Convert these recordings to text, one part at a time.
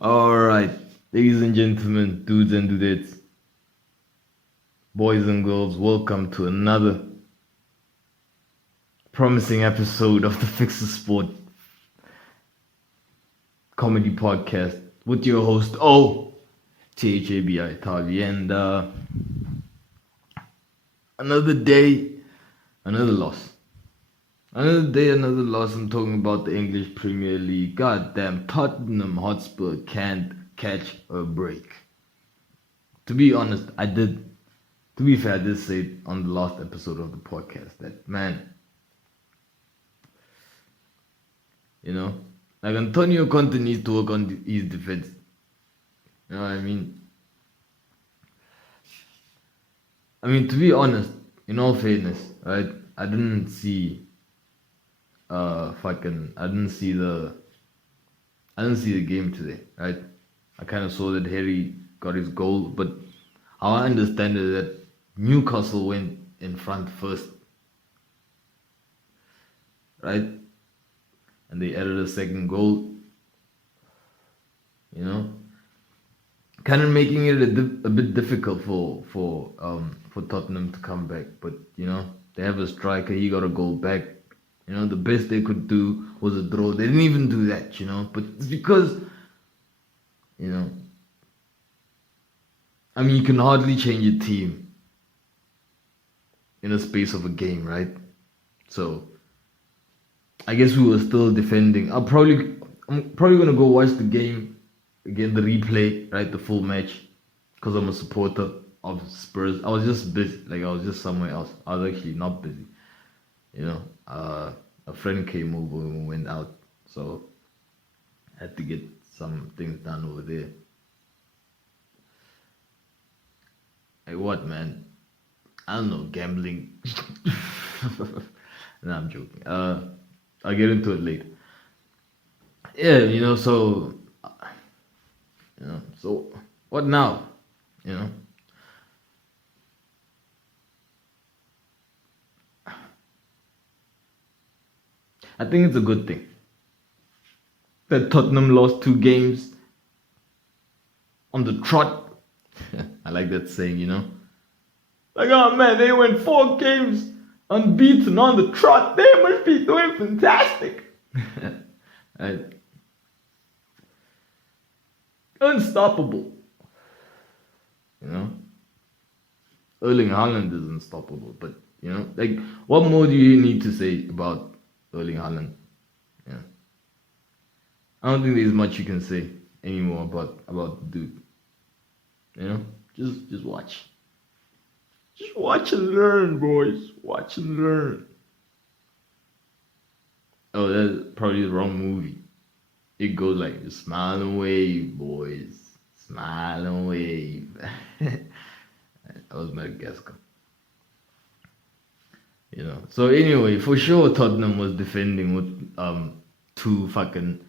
Alright, ladies and gentlemen, dudes and dudettes, boys and girls, welcome to another promising episode of the Fixasport comedy podcast with your host, THABI Tavi, and another day, another loss. Another day, another loss. I'm talking about the English Premier League. Goddamn, Tottenham Hotspur can't catch a break. To be honest, I did say it on the last episode of the podcast that, man, like Antonio Conte needs to work on his defense. You know what I mean? To be honest, in all fairness, right, I didn't see I didn't see the game today, right? I kind of saw that Harry got his goal, but how I understand it that Newcastle went in front first, right? And they added a second goal, kind of making it a bit difficult for Tottenham to come back. But they have a striker, he got a goal back. The best they could do was a draw. They didn't even do that, but it's because, you can hardly change a team in a space of a game, right? So, I guess we were still defending. I'm probably going to go watch the game again, the replay, right? The full match, because I'm a supporter of Spurs. I was just busy, I was just somewhere else. I was actually not busy. A friend came over and we went out, so I had to get some things done over there. Like what, man? I don't know, gambling. No, I'm joking. I'll get into it later. Yeah, so what now? I think it's a good thing that Tottenham lost 2 games on the trot. I like that saying, Like, oh man, they went 4 games unbeaten on the trot. They must be doing fantastic. Right. Unstoppable. Erling Haaland is unstoppable, but, what more do you need to say about Erling Haaland? Yeah. I don't think there's much you can say anymore about the dude. Just watch. Just watch and learn, boys. Watch and learn. Oh, that's probably the wrong movie. It goes like, just smile and wave, boys. Smile and wave. That was Madagascar. So anyway, for sure Tottenham was defending with two fucking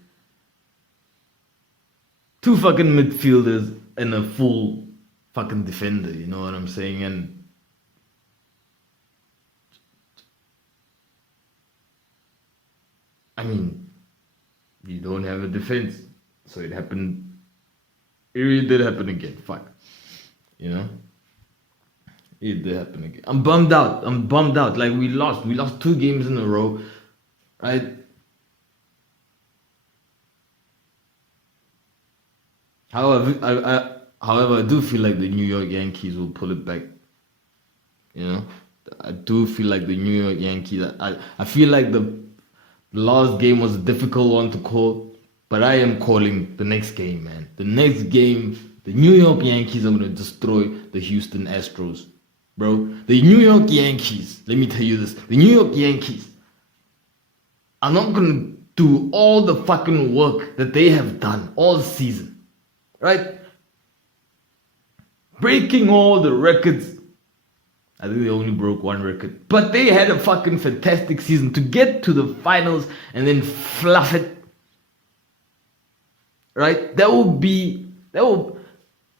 midfielders and a full fucking defender, you know what I'm saying? And you don't have a defense. So it happened. It really did happen again. Fuck. It did happen again. I'm bummed out. Like we lost 2 games in a row, right? However, I do feel like the New York Yankees will pull it back. I do feel like the New York Yankees. I feel like the last game was a difficult one to call, but I am calling the next game, man. The next game, the New York Yankees are going to destroy the Houston Astros. Bro, the New York Yankees, let me tell you this, the New York Yankees are not going to do all the fucking work that they have done all season, right? Breaking all the records. I think they only broke 1 record, but they had a fucking fantastic season to get to the finals and then fluff it, right? That would be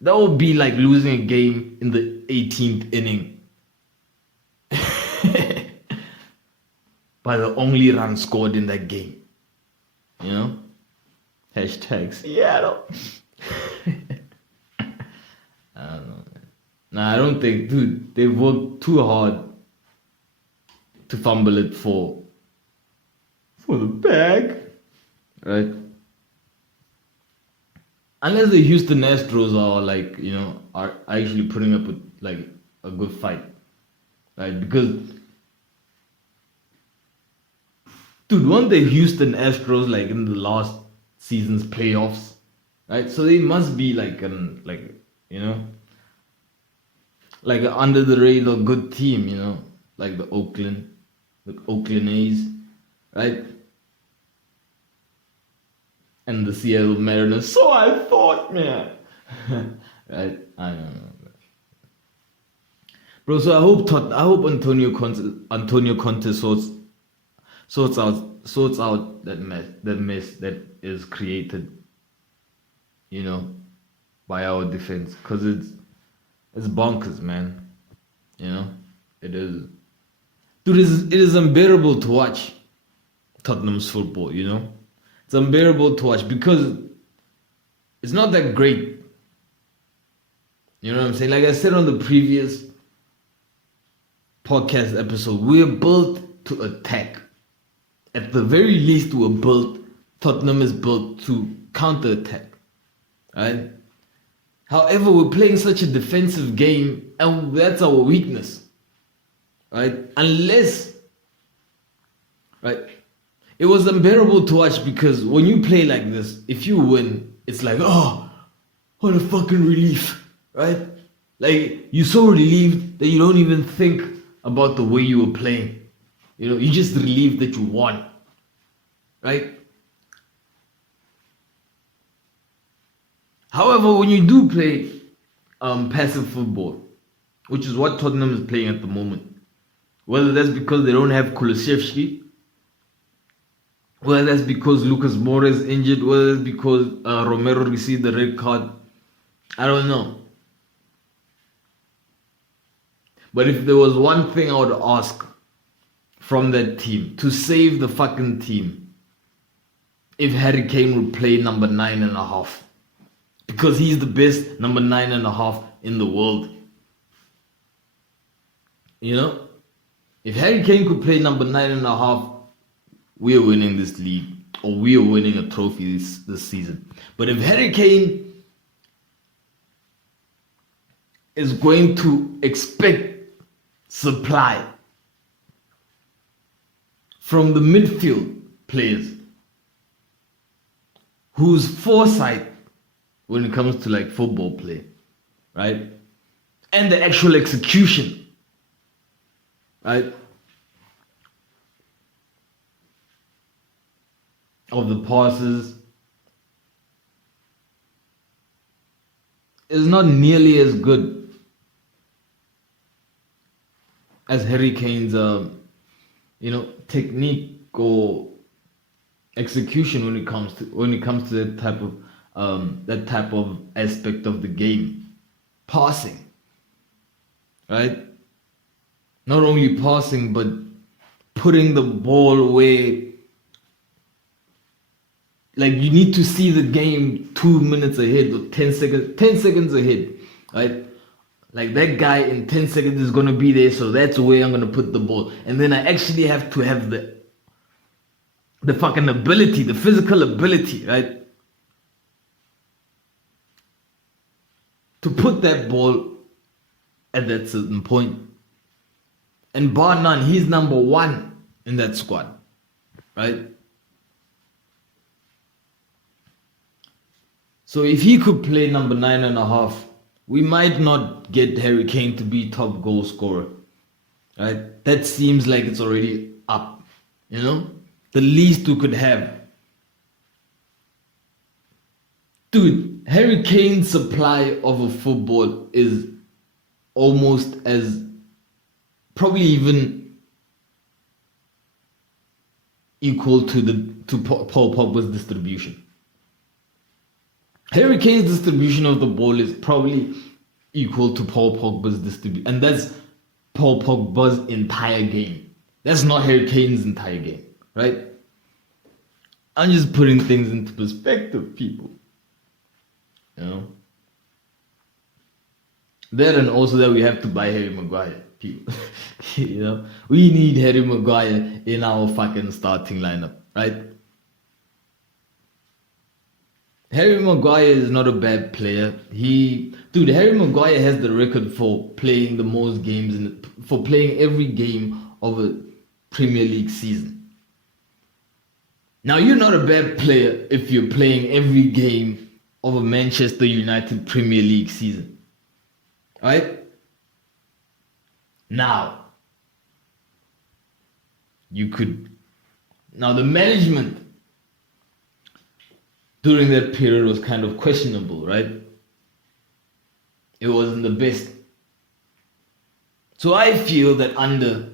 like losing a game in the 18th inning by the only run scored in that game. Hashtag Seattle. I don't know. Nah, I don't think, dude, they worked too hard to fumble it for the bag, right? Unless the Houston Astros are like, are actually putting up with like a good fight, right? Because, dude, weren't the Houston Astros like in the last season's playoffs, right? So they must be like like an under the radar good team, like the Oakland A's, right? And the Seattle Mariners. So I thought, man. Right? I don't know. Bro, so I hope Antonio Conte sorts out that mess that is created, by our defense. Cause it's bonkers, man. It is. Dude, it is unbearable to watch Tottenham's football, It's unbearable to watch because it's not that great. You know what I'm saying? Like I said on the previous podcast episode, we are built to attack. At the very least, Tottenham is built to counter-attack. Right? However, we're playing such a defensive game, and that's our weakness. Right? Unless, right? It was unbearable to watch because when you play like this, if you win, it's like, oh, what a fucking relief, right? Like, you're so relieved that you don't even think about the way you were playing. You just relieved that you won, right? However, when you do play passive football, which is what Tottenham is playing at the moment, whether that's because they don't have Kulusevski, whether that's because Lucas Moura is injured, whether that's because Romero received the red card, I don't know. But if there was one thing I would ask from that team to save the fucking team, if Harry Kane would play number 9.5, because he's the best number 9.5 in the world. If Harry Kane could play number 9.5, we are winning this league, or we are winning a trophy this season. But if Harry Kane is going to expect supply from the midfield players, whose foresight when it comes to like football play, right, and the actual execution, right, of the passes is not nearly as good as Harry Kane's technique or execution when it comes to that type of aspect of the game, passing, right? Not only passing, but putting the ball where, like, you need to see the game 2 minutes ahead or 10 seconds ahead, right? Like, that guy in 10 seconds is going to be there, so that's where I'm going to put the ball. And then I actually have to have the fucking ability, the physical ability, right, to put that ball at that certain point. And bar none, he's number 1 in that squad, right? So if he could play number 9.5, we might not get Harry Kane to be top goal scorer, right? That seems like it's already up, the least we could have. Dude, Harry Kane's supply of a football is almost as, probably even equal to Paul Pogba's distribution. Harry Kane's distribution of the ball is probably equal to Paul Pogba's distribution. And that's Paul Pogba's entire game. That's not Harry Kane's entire game, right? I'm just putting things into perspective, people. You know? That and also that we have to buy Harry Maguire, people. You know? We need Harry Maguire in our fucking starting lineup, right? Harry Maguire is not a bad player. Harry Maguire has the record for playing the most games for playing every game of a Premier League season. Now, you're not a bad player if you're playing every game of a Manchester United Premier League season. Right? Now, the management during that period was kind of questionable, right? It wasn't the best. So I feel that under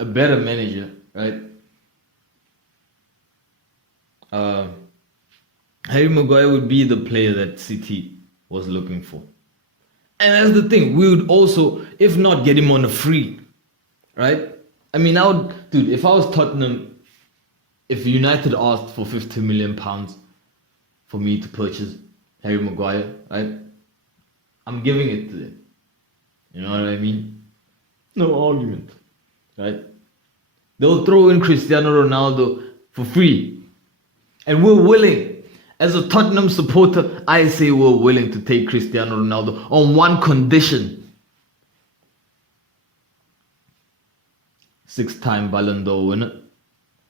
a better manager, right? Harry Maguire would be the player that City was looking for. And that's the thing, we would also, if not, get him on a free, right? I mean, if I was Tottenham, if United asked for £50 million for me to purchase Harry Maguire, right? I'm giving it to them. You know what I mean? No argument, right? They'll throw in Cristiano Ronaldo for free. And we're willing. As a Tottenham supporter, I say we're willing to take Cristiano Ronaldo on one condition. 6-time Ballon d'Or winner.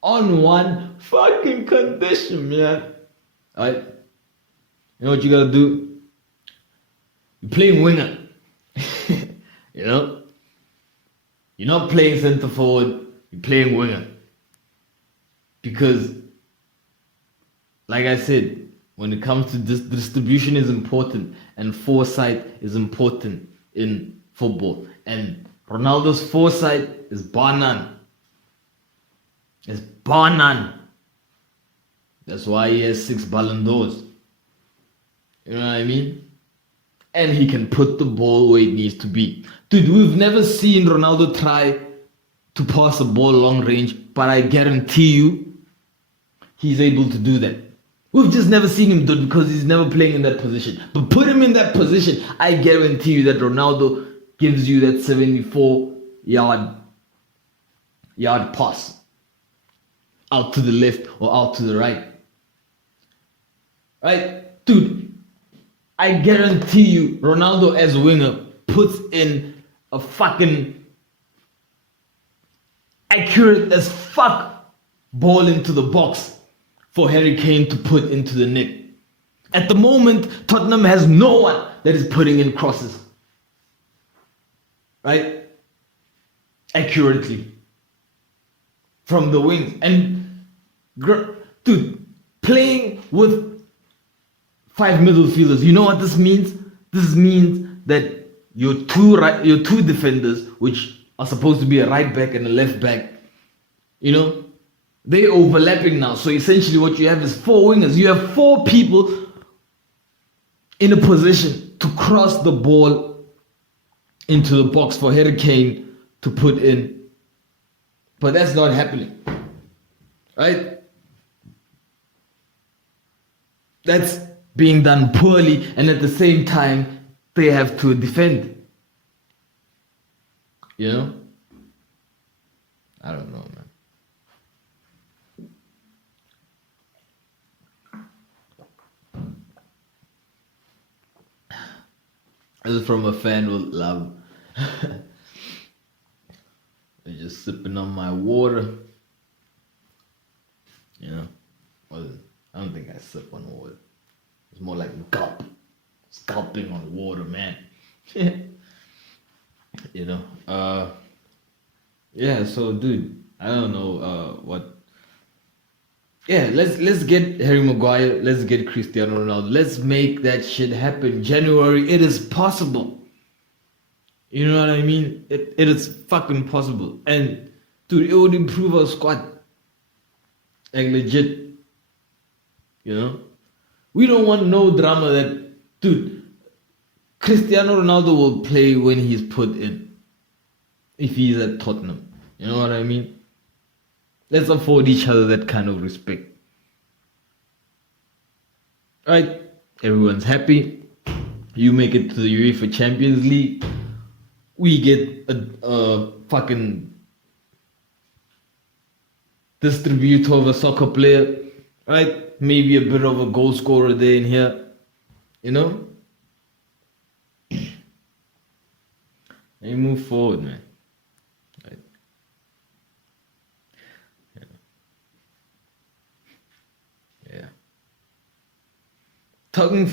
On one fucking condition, man. Alright? You know what you gotta do? You're playing winger. You know? You're not playing centre forward, you're playing winger. Because, like I said, when it comes to distribution is important and foresight is important in football. And Ronaldo's foresight is bar none. It's bar none. That's why he has 6 Ballon d'Ors. You know what I mean? And he can put the ball where it needs to be. Dude, we've never seen Ronaldo try to pass a ball long range, but I guarantee you, he's able to do that. We've just never seen him do it because he's never playing in that position. But put him in that position, I guarantee you that Ronaldo gives you that 74-yard pass. Out to the left or out to the right. Right? Dude, I guarantee you Ronaldo as a winger puts in a fucking accurate as fuck ball into the box for Harry Kane to put into the net. At the moment, Tottenham has no one that is putting in crosses. Right? Accurately. From the wings. And, dude, playing with 5 midfielders, you know what this means? This means that your two defenders, which are supposed to be a right back and a left back, you know, they're overlapping now. So essentially what you have is 4 wingers. You have 4 people in a position to cross the ball into the box for Harry Kane to put in. But that's not happening. Right? That's being done poorly, and at the same time, they have to defend. You know? I don't know, man. This is from a fan with love. I'm just sipping on my water. You know? Well, I don't think I sip on water. It's more like gulp. Scalping on water, man. You know? Yeah, so dude, I don't know what. Yeah, let's get Harry Maguire, let's get Cristiano Ronaldo. Let's make that shit happen. January, it is possible. You know what I mean? It is fucking possible. And dude, it would improve our squad. Like legit. You know? We don't want no drama that, dude, Cristiano Ronaldo will play when he's put in. If he's at Tottenham. You know what I mean? Let's afford each other that kind of respect. right? Everyone's happy. You make it to the UEFA Champions League. We get a fucking distributor of a soccer player, right? Maybe a bit of a goal scorer there and here, you know? And you move forward, man. Right? Yeah. Talking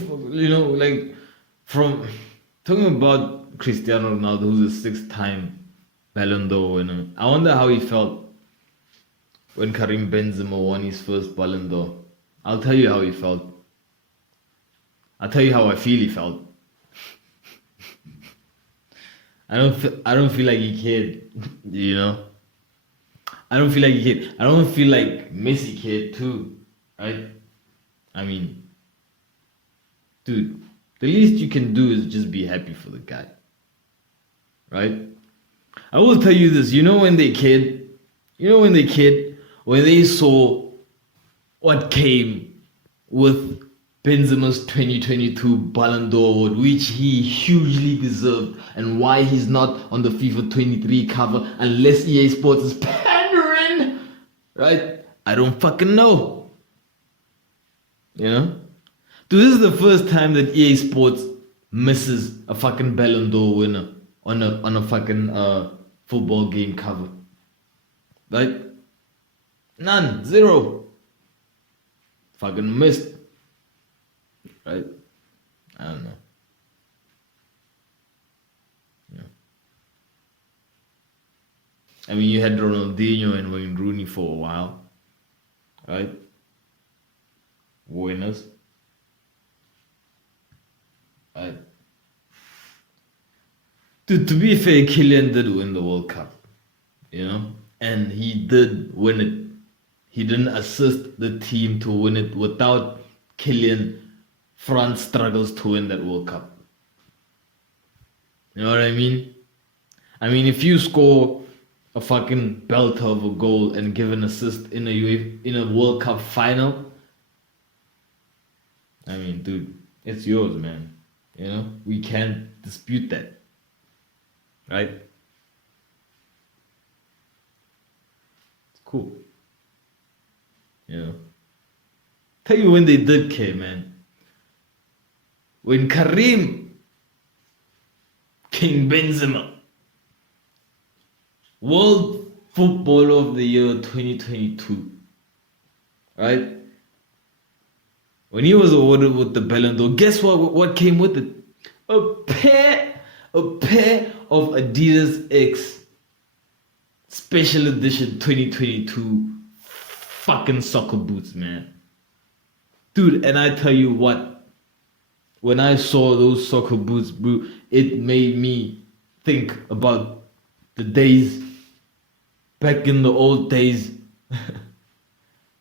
about Cristiano Ronaldo, who's a 6-time Ballon d'Or winner. I wonder how he felt when Karim Benzema won his first Ballon d'Or. I'll tell you how he felt. I'll tell you how I feel he felt. I don't feel like he cared, you know. I don't feel like he cared. I don't feel like Messi cared too, right? I mean, dude, the least you can do is just be happy for the guy, right? I will tell you this. When they saw what came with Benzema's 2022 Ballon d'Or award, which he hugely deserved, and why he's not on the FIFA 23 cover unless EA Sports is pandering, right? I don't fucking know. Dude, this is the first time that EA Sports misses a fucking Ballon d'Or winner on a fucking football game cover. Right? None. Zero. Fucking missed. Right? I don't know. Yeah. I mean, you had Ronaldinho and Wayne Rooney for a while. Right? Winners. Right? To be fair, Kylian did win the World Cup. And he did win it. He didn't assist the team to win it. Without Kylian, France struggles to win that World Cup. You know what I mean? I mean, if you score a fucking belter of a goal and give an assist in a World Cup final, I mean, dude, it's yours, man. We can't dispute that. Right? It's cool. Tell you when they did care, man. When Karim, King Benzema, World Footballer of the Year 2022, right? When he was awarded with the Ballon d'Or, guess what came with it? A pair of Adidas X Special Edition 2022 fucking soccer boots, man. Dude, and I tell you what, when I saw those soccer boots, bro, it made me think about the days, back in the old days,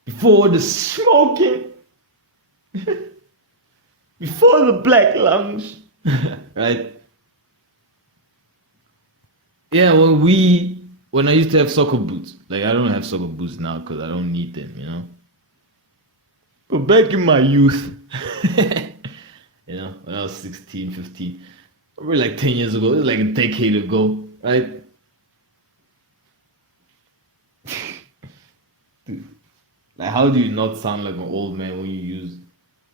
before the smoking, before the black lungs, right? Yeah, when I used to have soccer boots, like I don't have soccer boots now because I don't need them, But back in my youth, when I was 16, 15, probably like 10 years ago, it was like a decade ago, right? Dude, like how do you not sound like an old man when you use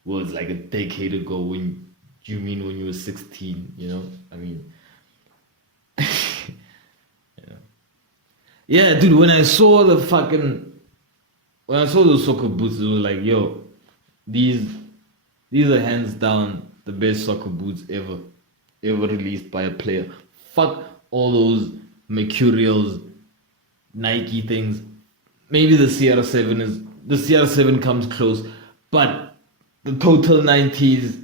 words like a decade ago when you mean when you were 16, I mean... Yeah, dude, when I saw those soccer boots, it was like, yo, these are hands down the best soccer boots ever released by a player. Fuck all those Mercurials, Nike things. Maybe the CR7 comes close, but the total 90s,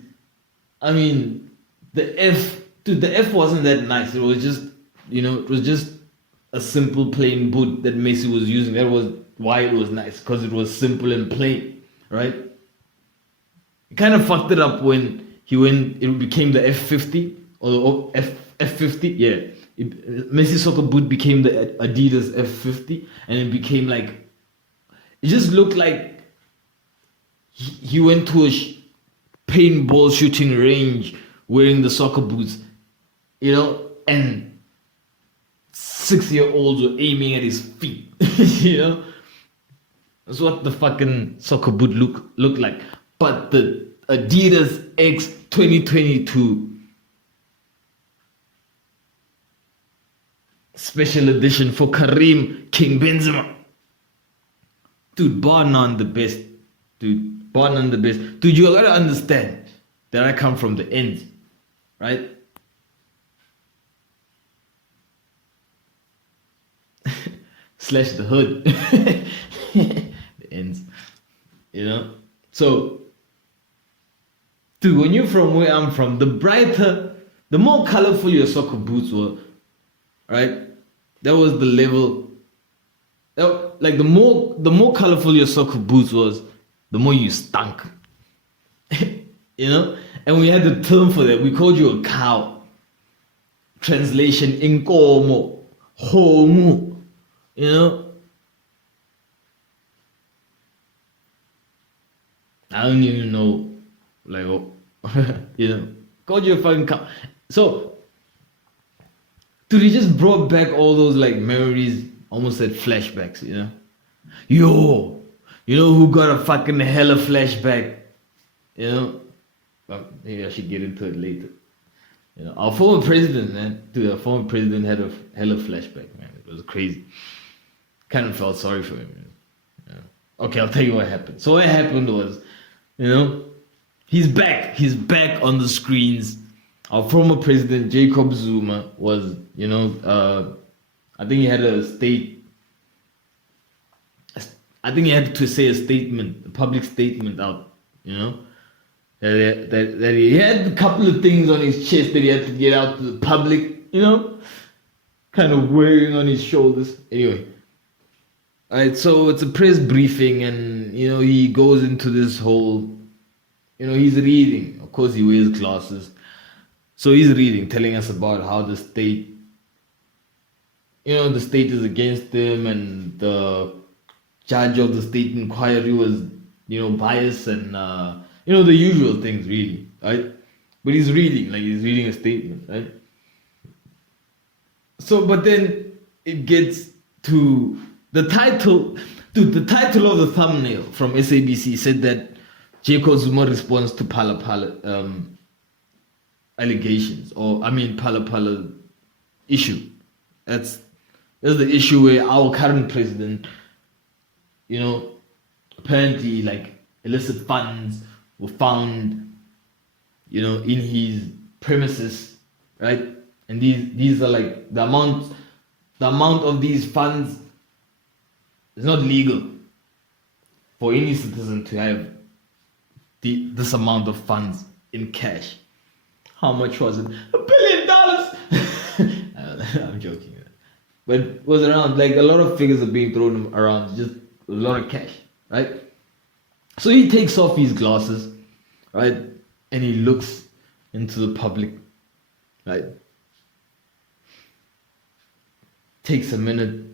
I mean, the F wasn't that nice. It was just, a simple plain boot that Messi was using. That was why it was nice, because it was simple and plain, right? It kind of fucked it up when it became the F50 or F50. Yeah, Messi soccer boot became the Adidas F50, and it became like, it just looked like he went to paintball shooting range wearing the soccer boots, and 6-year-olds were aiming at his feet, That's what the fucking soccer boot look like. But the Adidas X 2022 special edition for Karim King Benzema. Dude, bar none the best. Dude, bar none the best. Dude, you gotta understand that I come from the ends, right? Slash the hood. The ends. So, dude, when you're from where I'm from, the more colorful your soccer boots were, right? That was the level. Like the more colorful your soccer boots was, the more you stunk. And we had a term for that. We called you a cow. Translation: inkomo, homu. I don't even know, called you a fucking cow. So, dude, he just brought back all those memories, almost said flashbacks, Yo, who got a fucking hella flashback, Well, maybe I should get into it later. Our former president, man, dude, our former president had a hella flashback, man. It was crazy. Kind of felt sorry for him, man. Okay, I'll tell you what happened. So what happened was, he's back. He's back on the screens. Our former president, Jacob Zuma, was, I think he had he had to say a public statement out, that he had a couple of things on his chest that he had to get out to the public, kind of wearing on his shoulders. Anyway, alright, so it's a press briefing, and he goes into this whole, he's reading. Of course, he wears glasses, so he's reading, telling us about how the state, the state is against him, and the judge of the state inquiry was, biased, and the usual things, really, right? But he's reading a statement, right? So, but then it gets to the title. Dude, the title of the thumbnail from SABC said that Jacob Zuma responds to Phala allegations, Phala issue. That's the issue where our current president, apparently illicit funds were found, in his premises, right? And these are the amount of these funds is not legal for any citizen to have this amount of funds in cash. How much was it? $1 billion. I'm joking, but it was around a lot of figures are being thrown around, just a lot of cash, right? So he takes off his glasses, right, and he looks into the public, right? Takes a minute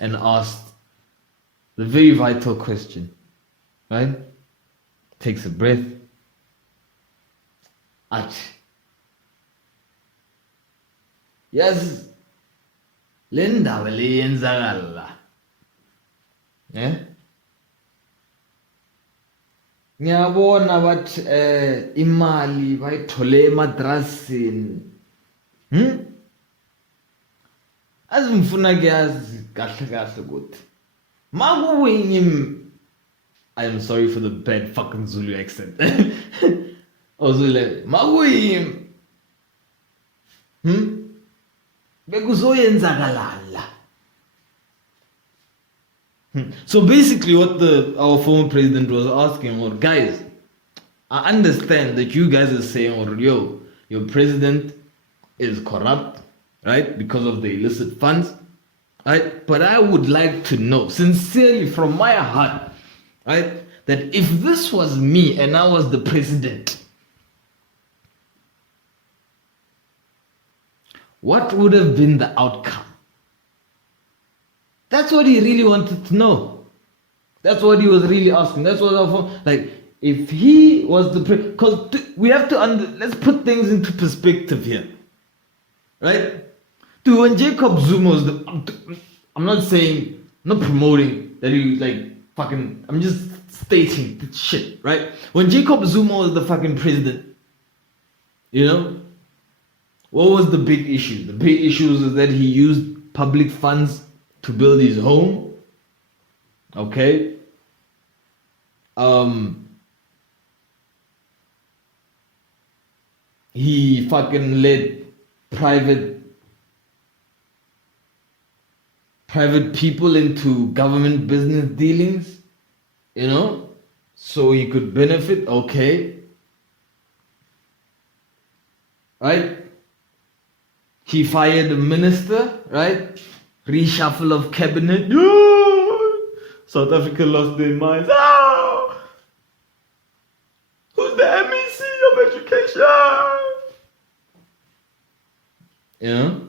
and asks the very vital question, right? Takes a breath. Yes, Linda Zagala. Yeah? Ngiyabona bathi imali bayithole emadrasini. Azimfuna kuyazi kahle kahle ukuthi makuwini. I am sorry for the bad fucking Zulu accent. Ozulu makuwini. Bekuzoyenzakalala. So basically what our former president was asking, or guys, I understand that you guys are saying, or your president is corrupt, right? Because of the illicit funds, right? But I would like to know, sincerely from my heart, right, that if this was me and I was the president, what would have been the outcome? That's what he really wanted to know. That's what he was really asking. That's what like, if he was the because we have to let's put things into perspective here, right? Dude, when Jacob Zuma was I'm not saying, I'm not promoting that he like fucking. I'm just stating the shit, right? When Jacob Zuma was the fucking president, you know, what was the big issue? The big issue was that he used public funds to build his home. Okay. He fucking let private people into government business dealings, you know, so he could benefit. Okay. Right? He fired a minister, right? Reshuffle of cabinet. South Africa lost their minds. Who's the MEC of education? You know?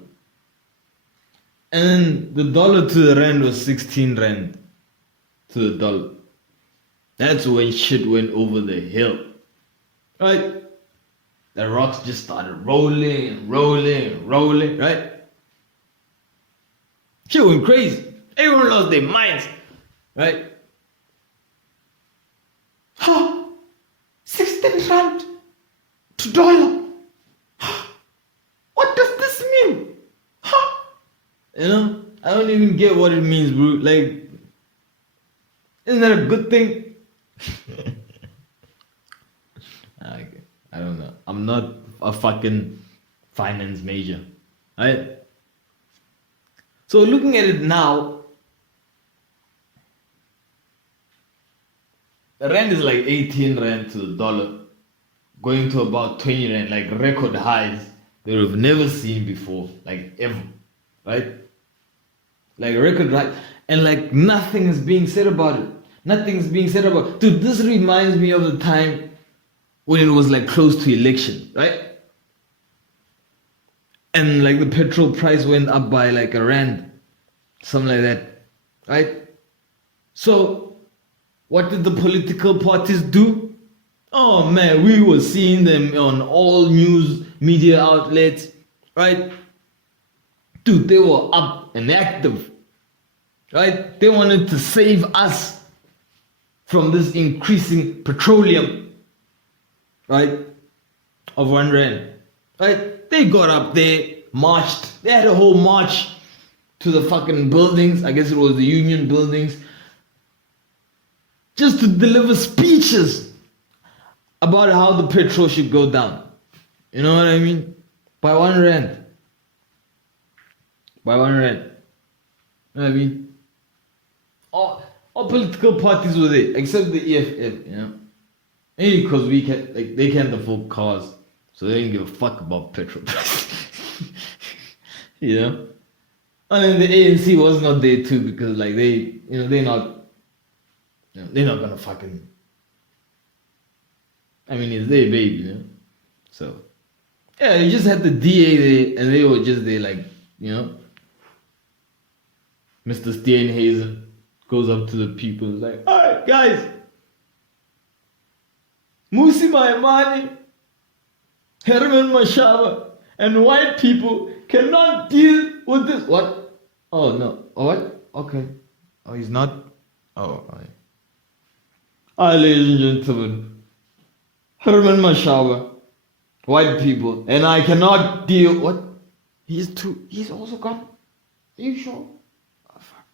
And then the dollar to the rand was 16 rand to the dollar. That's when shit went over the hill. Right? The rocks just started rolling and rolling and rolling, right? Shit went crazy. Everyone lost their minds. Right? 16 rand to dollar. What does this mean? You know, I don't even get what it means, bro. Like, isn't that a good thing? I don't know. I'm not a fucking finance major. Right? So looking at it now, the rand is like 18 rand to the dollar, going to about 20 rand, like record highs that we've never seen before, like ever, right? Like record high, and like nothing is being said about it. Nothing's being said about it. Dude, this reminds me of the time when it was like close to election, right? And like the petrol price went up by like a rand, something like that, right? So what did the political parties do? Oh man, we were seeing them on all news media outlets, right? Dude, they were up and active, right? They wanted to save us from this increasing petroleum, right? Of 1 rand, right? They got up there, marched. They had a whole march to the fucking buildings. I guess it was the union buildings, just to deliver speeches about how the petrol should go down. You know what I mean? By 1 rand. By 1 rand. You know what I mean? All political parties were there, except the EFF, you know? Maybe because they can't afford cars, so they didn't give a fuck about petrol prices. You know? And then the ANC was not there too, because like they're not gonna fucking, I mean, it's their baby, you know? So, yeah, you just had the DA there, and they were just there, like, you know? Mr. Steenhazen goes up to the people, like, alright, guys, Musi Maimani, Herman Mashaba, and white people cannot deal with this. What? Oh, no. Oh, what? Okay. Oh, he's not? Oh, all right. Ladies and gentlemen, Herman Mashaba, white people, and I cannot deal. What? He's also gone? Are you sure? Oh, fuck.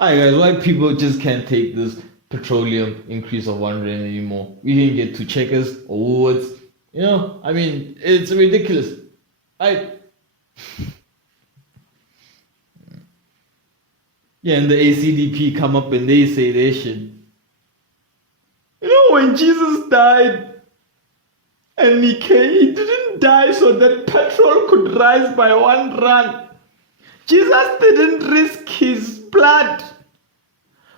Alright, guys, white people just can't take this petroleum increase of 1 rand anymore. We didn't get to Checkers or Woes. You know, I mean, it's ridiculous. Yeah, and the ACDP come up and they say their shit. You know, when Jesus died and he didn't die so that petrol could rise by 1 rand. Jesus didn't risk his blood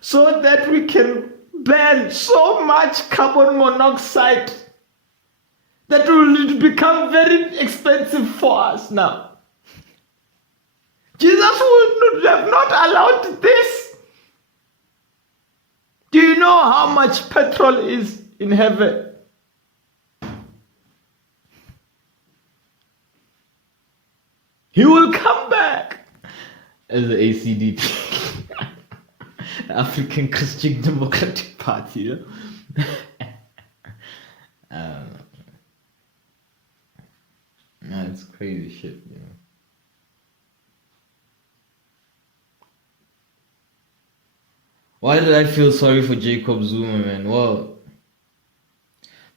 so that we can burn so much carbon monoxide that will become very expensive for us now. Jesus would have not allowed this. know how much petrol is in heaven? He will come back as the ACDP, African Christian Democratic Party. You know? No, it's crazy shit, you know. Why did I feel sorry for Jacob Zuma, man? Well,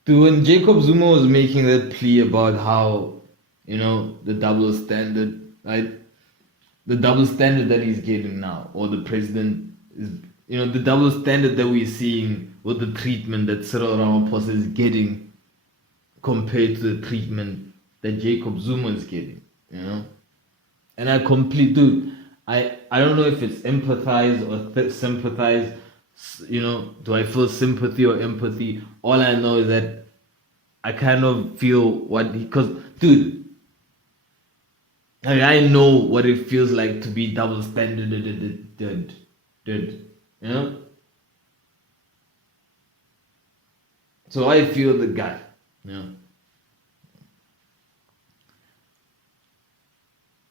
dude, when Jacob Zuma was making that plea about how, you know, the double standard, right? The double standard that he's getting now, or the president is, you know, the double standard that we're seeing with the treatment that Cyril Ramaphosa is getting compared to the treatment that Jacob Zuma is getting, you know? And I dude, I don't know if it's empathize or sympathize, you know, do I feel sympathy or empathy? All I know is that I kind of feel because, dude, like, I know what it feels like to be double standard, you know? So I feel the guy, you know?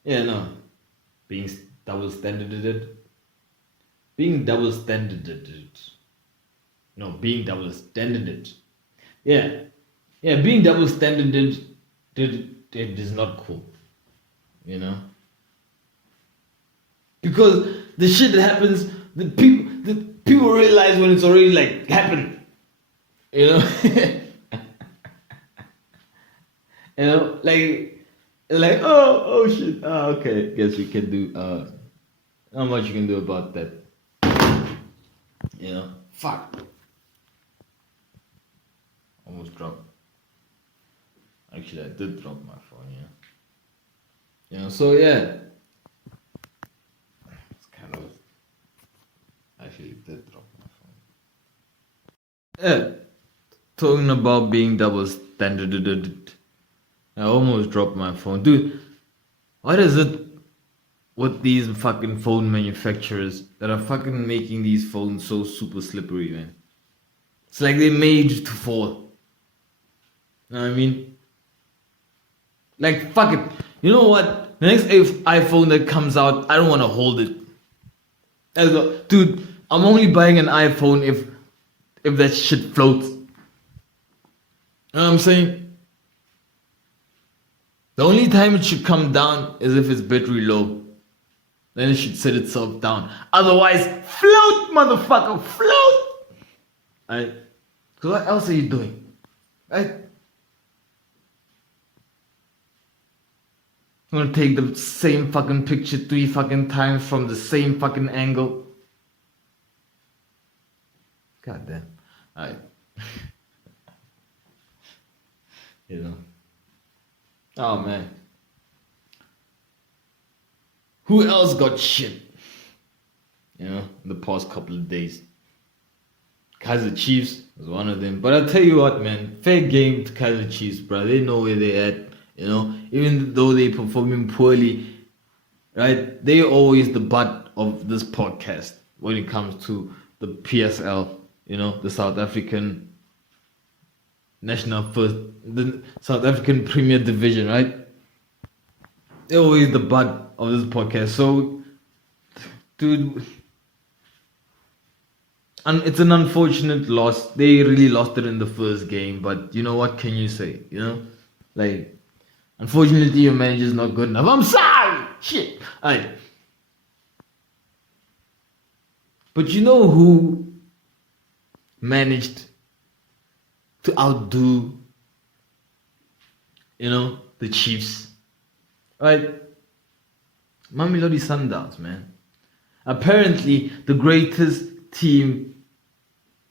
Yeah, no. Being double standarded. Being double standarded. No, being double standarded. Yeah. Yeah, being double standarded it is not cool. You know? Because the shit that happens, the people realize when it's already like happened. You know? You know, like, oh shit, okay, guess we can do not much you can do about that. You know, fuck. Almost dropped. Actually, I did drop my phone, yeah. You know, so yeah. It's kind of actually did drop my phone. Yeah. Talking about being double standard. I almost dropped my phone. Dude, what is it with these fucking phone manufacturers that are fucking making these phones so super slippery, man? It's like they're made to fall. You know what I mean? Like, fuck it. You know what? The next iPhone that comes out, I don't want to hold it. Dude, I'm only buying an iPhone if that shit floats. You know what I'm saying? The only time it should come down is if it's battery low. Then it should set itself down. Otherwise, float, motherfucker, float! Right? Because what else are you doing? Right? You want to take the same fucking picture 3 fucking times from the same fucking angle? God damn. Alright. You know. Oh man. Who else got shit? You know, in the past couple of days. Kaizer Chiefs was one of them. But I'll tell you what, man. Fair game to Kaizer Chiefs, bro. They know where they're at. You know, even though they're performing poorly, right? They're always the butt of this podcast when it comes to the PSL. You know, the South African the South African Premier Division, right? They're always the butt of this podcast. So, dude, and it's an unfortunate loss. They really lost it in the first game, but you know what can you say? You know, like, unfortunately, your manager's not good enough. I'm sorry, shit. Alright, but you know who managed to outdo, you know, the Chiefs, right? Mamelodi Sundowns, man. Apparently, the greatest team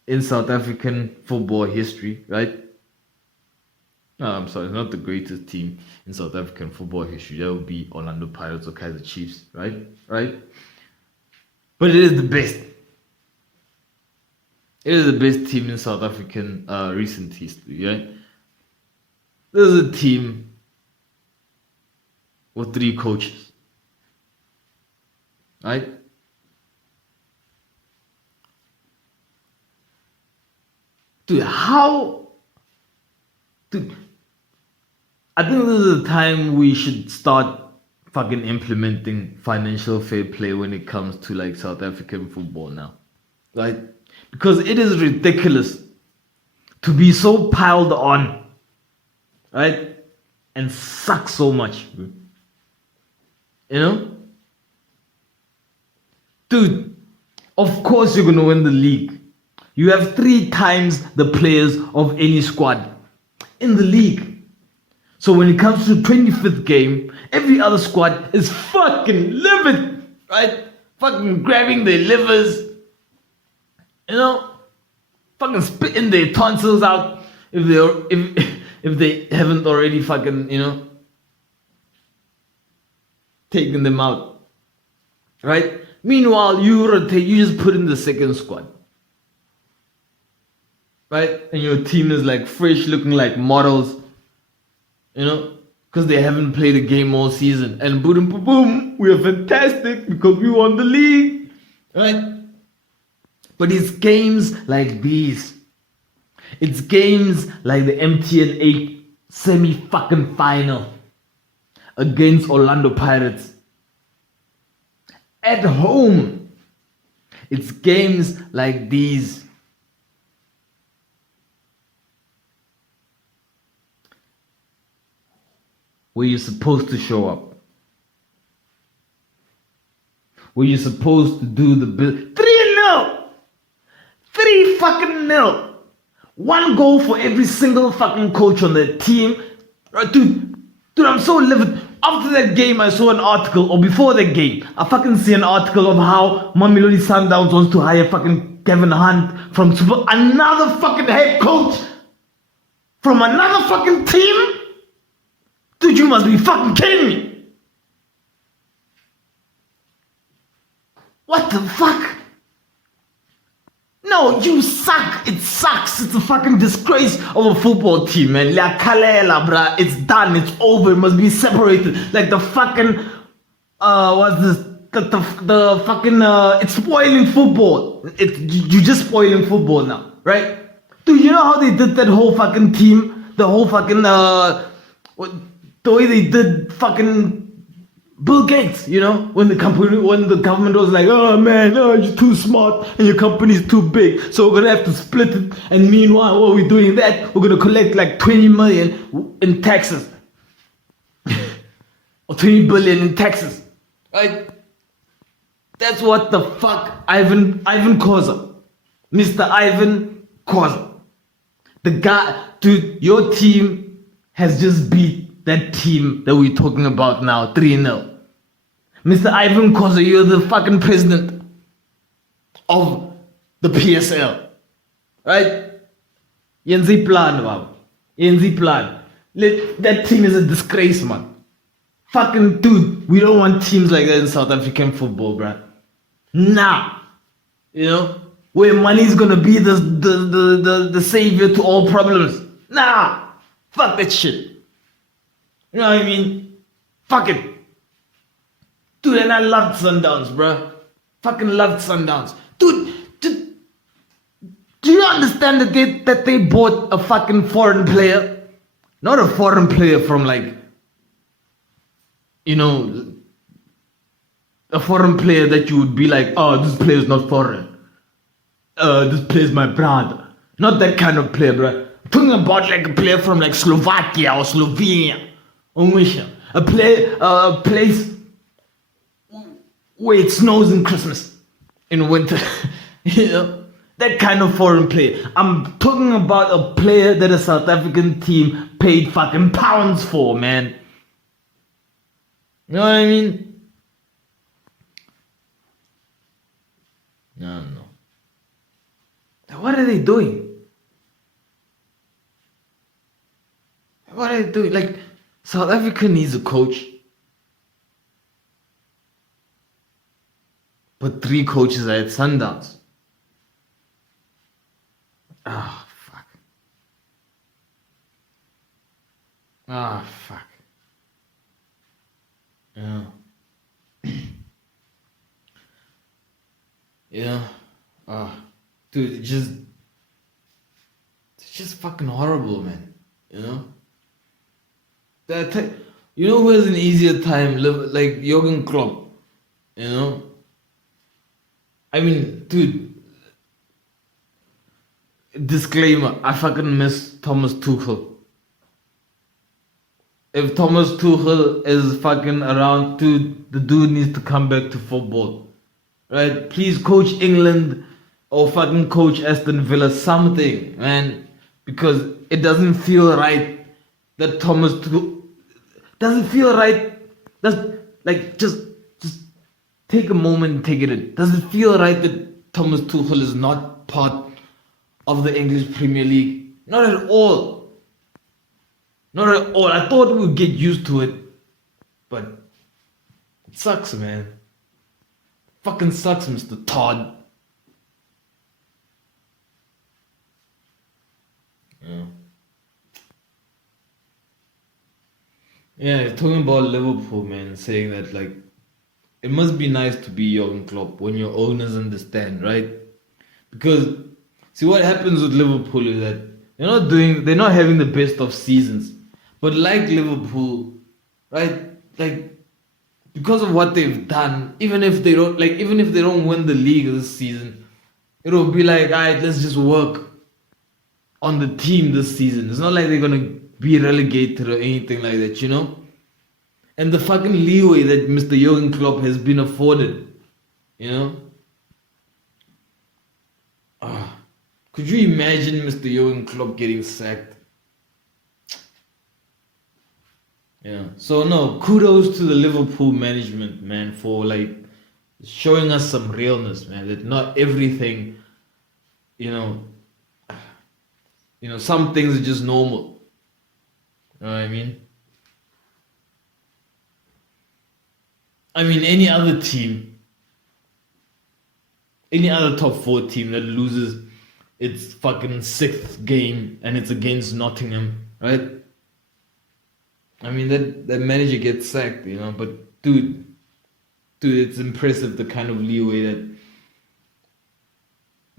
in South African football history, right? No, I'm sorry, not the greatest team in South African football history. That would be Orlando Pirates or Kaizer Chiefs, right? Right? But it is the best. It is the best team in South African recent history, right? There's a team with 3 coaches, right? Dude, how? Dude, I think this is the time we should start fucking implementing financial fair play when it comes to like South African football now. Right? Because it is ridiculous to be so piled on, right? And suck so much. You know? Dude, of course you're gonna win the league. You have 3 times the players of any squad in the league. So when it comes to 25th game, every other squad is fucking livid, right? Fucking grabbing their livers, you know, fucking spitting their tonsils out if they haven't already fucking, you know, taken them out, right? Meanwhile, you rotate, you just put in the second squad, right? And your team is like fresh, looking like models, you know, because they haven't played a game all season. And boom, boom, boom, we are fantastic because we won the league, right? But it's games like these. It's games like the MTN8 semi-fucking final against Orlando Pirates. At home. It's games like these where you're supposed to show up. Where you're supposed to do the 3-0. 3 fucking 0. 1 goal for every single fucking coach on the team. Right, dude, I'm so livid. After that game, I saw an article, or before the game, I fucking see an article of how Mamelodi Sundowns wants to hire fucking Kevin Hunt from another fucking head coach from another fucking team. Dude, you must be fucking kidding me. What the fuck? No, you suck. It sucks. It's a fucking disgrace of a football team, man. La Kalela, bruh. It's done. It's over. It must be separated. Like the fucking, what's this? The fucking, it's spoiling football. You're just spoiling football now, right? Dude, you know how they did that whole fucking team? The whole fucking, the way they did fucking Bill Gates, you know, when the government was like, oh man, you're too smart and your company's too big, so we're gonna have to split it. And meanwhile, while we're doing that, we're gonna collect like 20 million in taxes, or 20 billion in taxes, right? That's what the fuck Ivan Koza, Mr. Ivan Koza, the guy, dude, your team has just beat that team that we're talking about now, 3-0. Mr. Ivan Koza, you're the fucking president of the PSL. Right? Yenzi plan, wow. Yenzi plan. That team is a disgrace, man. Fucking dude, we don't want teams like that in South African football, bruh. Nah. You know? Where money's gonna be the savior to all problems. Nah. Fuck that shit. You know what I mean? Fuck it. Dude, and I loved Sundowns, bruh. Fucking loved Sundowns. Dude, do you understand that they bought a fucking foreign player? Not a foreign player from like, you know, a foreign player that you would be like, oh, this player is not foreign. This player is my brother. Not that kind of player, bruh. I'm talking about like a player from like Slovakia or Slovenia. A place where it snows in Christmas, in winter, you know, that kind of foreign player. I'm talking about a player that a South African team paid fucking pounds for, man. You know what I mean? No. What are they doing? What are they doing? Like, South Africa needs a coach. But 3 coaches are at Sundowns. Ah, fuck. Ah, fuck. Yeah. Yeah. Ah. Dude, just... just fucking horrible, man. You know? You know who has an easier time? Like Jurgen Klopp. You know? I mean, dude. Disclaimer, I fucking miss Thomas Tuchel. If Thomas Tuchel is fucking around, dude, the dude needs to come back to football. Right? Please coach England or fucking coach Aston Villa, something, man. Because it doesn't feel right that Thomas Tuchel doesn't feel right. That's like just take a moment and take it in. Does it feel right that Thomas Tuchel is not part of the English Premier League? Not at all. Not at all. I thought we would get used to it, but it sucks, man. Fucking sucks, Mr. Todd. Yeah, talking about Liverpool, man, saying that like it must be nice to be Jurgen Klopp when your owners understand, right? Because see what happens with Liverpool is that they're not having the best of seasons. But like Liverpool, right? Like because of what they've done, even if they don't win the league this season, it'll be like, alright, let's just work on the team this season. It's not like they're gonna be relegated or anything like that, you know? And the fucking leeway that Mr. Jurgen Klopp has been afforded, you know? Could you imagine Mr. Jurgen Klopp getting sacked? Yeah. So no, kudos to the Liverpool management, man, for like showing us some realness, man. That not everything, some things are just normal. You know what I mean? I mean, any other team, any other top 4 team that loses its fucking 6th game and it's against Nottingham, right? I mean, that manager gets sacked, you know, but dude, it's impressive the kind of leeway that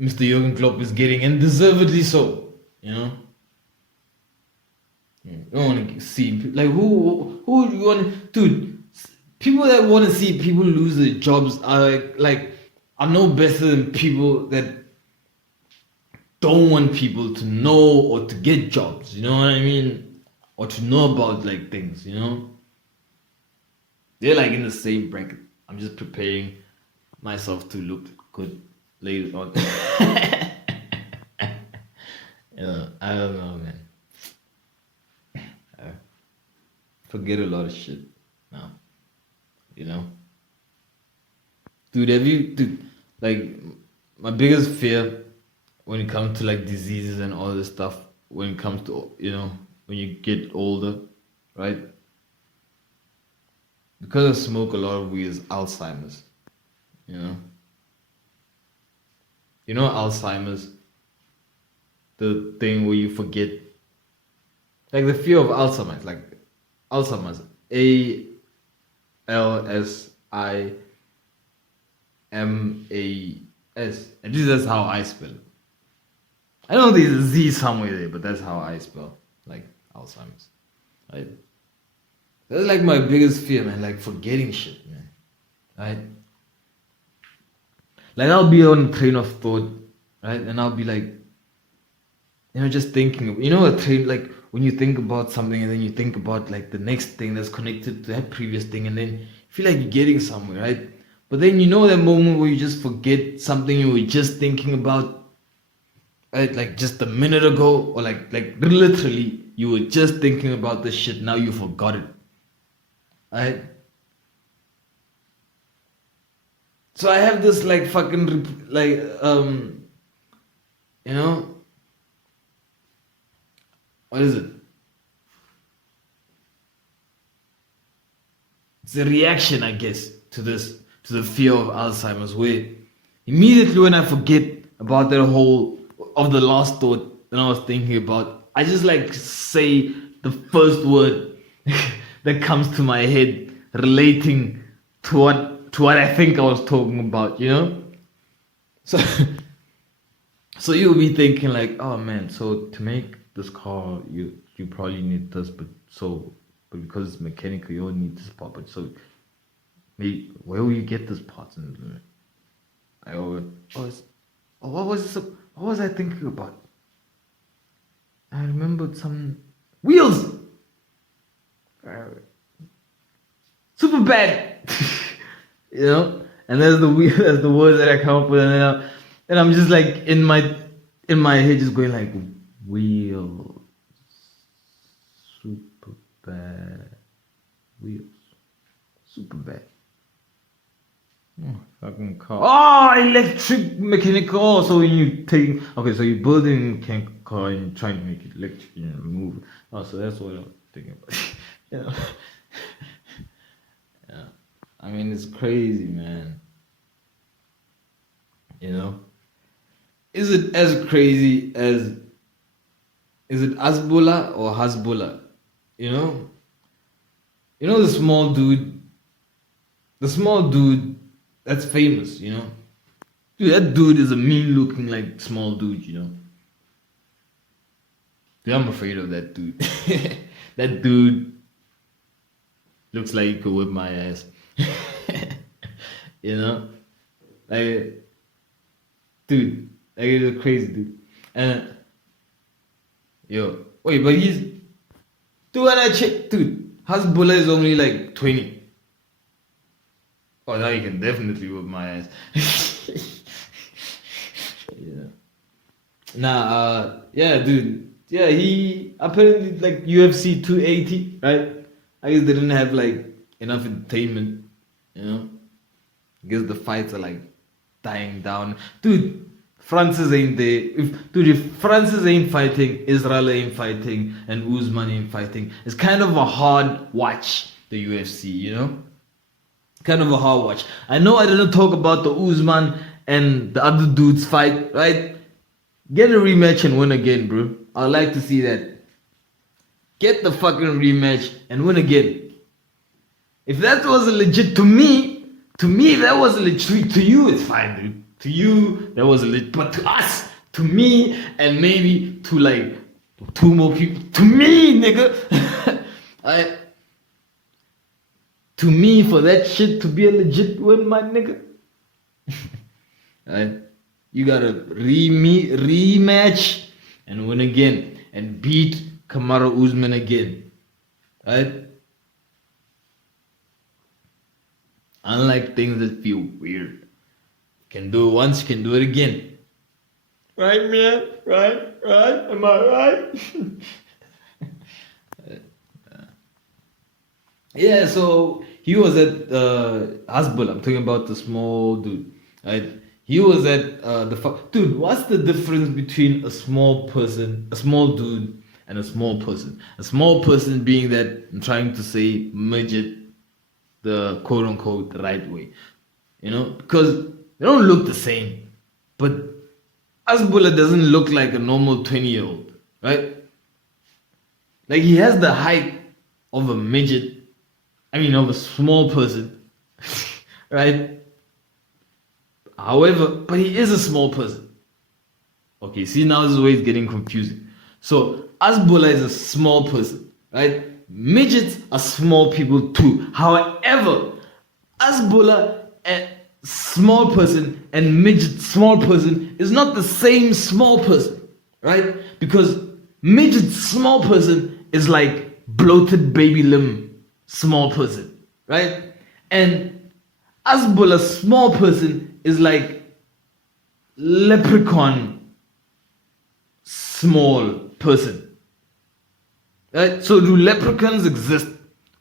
Mr. Jurgen Klopp is getting, and deservedly so, you know. You don't want to see, like, who would you want to, dude, people that want to see people lose their jobs are are no better than people that don't want people to know or to get jobs, you know what I mean? Or to know about like things, you know? They're like in the same bracket. I'm just preparing myself to look good later on. I don't know, man. I forget a lot of shit now, you know? Dude, like, my biggest fear when it comes to like diseases and all this stuff, when it comes to, when you get older, right? Because I smoke a lot of weed, is Alzheimer's, you know? You know Alzheimer's? The thing where you forget, like the fear of Alzheimer's, like Alzheimer's, ALSIMAS, at least that's how I spell it. I know there's a Z somewhere there, but that's how I spell like Alzheimer's, right? That's like my biggest fear, man, like forgetting shit, man, right? Like I'll be on a train of thought, right? And I'll be like, just thinking, a train, like when you think about something and then you think about like the next thing that's connected to that previous thing, and then you feel like you're getting somewhere, right? But then that moment where you just forget something you were just thinking about, right? Like just a minute ago, or like literally you were just thinking about this shit, now you forgot it, right? So I have this like fucking what is it? It's a reaction, I guess, to the fear of Alzheimer's, where immediately when I forget about that whole of the last thought that I was thinking about, I just like say the first word that comes to my head relating to what I think I was talking about, you know? So So you'll be thinking like, oh man, so to make this car, you probably need this, but because it's mechanical, you don't need this part. But so, maybe where will you get this part? And I always, what was this? What was I thinking about? I remembered some wheels. Super bad, you know. And there's the wheel, there's the words that I come up with, and I'm just like in my head, just going like wheels, super bad, wheels, super bad. Oh, fucking car. Oh, electric mechanical. Oh, so when you take, okay, so you're building a mechanical car and you're trying to make it electric, you know, move. Oh, so that's what I'm thinking about. You know. Yeah. I mean, it's crazy, man. You know? Is it as crazy as, is it Hasbullah or Hasbullah? You know? You know the small dude that's famous, you know? Dude, that dude is a mean looking like small dude, you know? Dude, I'm afraid of that dude. That dude looks like he could whip my ass. You know? Like, dude, like he's a crazy dude. And yo, wait, but he's, dude, when I check, dude, Hasbullah is only like 20. Oh, now you can definitely whip my ass. Yeah. Nah, yeah, dude. Yeah, he apparently like UFC 280, right? I guess they didn't have like enough entertainment, you know? I guess the fights are like dying down. Dude, Francis ain't there. If Francis ain't fighting, Israel ain't fighting, and Usman ain't fighting, it's kind of a hard watch, the UFC, you know? Kind of a hard watch. I know I didn't talk about the Usman and the other dudes fight, right? Get a rematch and win again, bro. I'd like to see that. Get the fucking rematch and win again. If that was a legit to me, if that was a legit, to you it's fine, dude. To you, that was a legit, but to us, to me, and maybe to like 2 more people, to me, nigga. To me, for that shit to be a legit win, my nigga. Alright? You gotta rematch and win again. And beat Kamaru Usman again. Right? Unlike things that feel weird. Can do it once, can do it again. Right, man? Right? Am I right? Yeah, so he was at Hasbullah. I'm talking about the small dude. Right? He was at dude, what's the difference between a small dude, and a small person? A small person being that, I'm trying to say midget, the quote unquote the right way. You know? Because they don't look the same. But Hasbullah doesn't look like a normal 20-year-old. Right? Like he has the height of a midget. I mean, of a small person. Right? However, but he is a small person. Okay, see, now this is where it's getting confusing. So, Hasbullah is a small person, right? Midgets are small people too. However, Hasbullah, a small person, and midget, small person, is not the same small person, right? Because midget, small person, is like bloated baby limb, small person, right? And Hasbullah, small person, is like leprechaun small person. Right? So do leprechauns exist?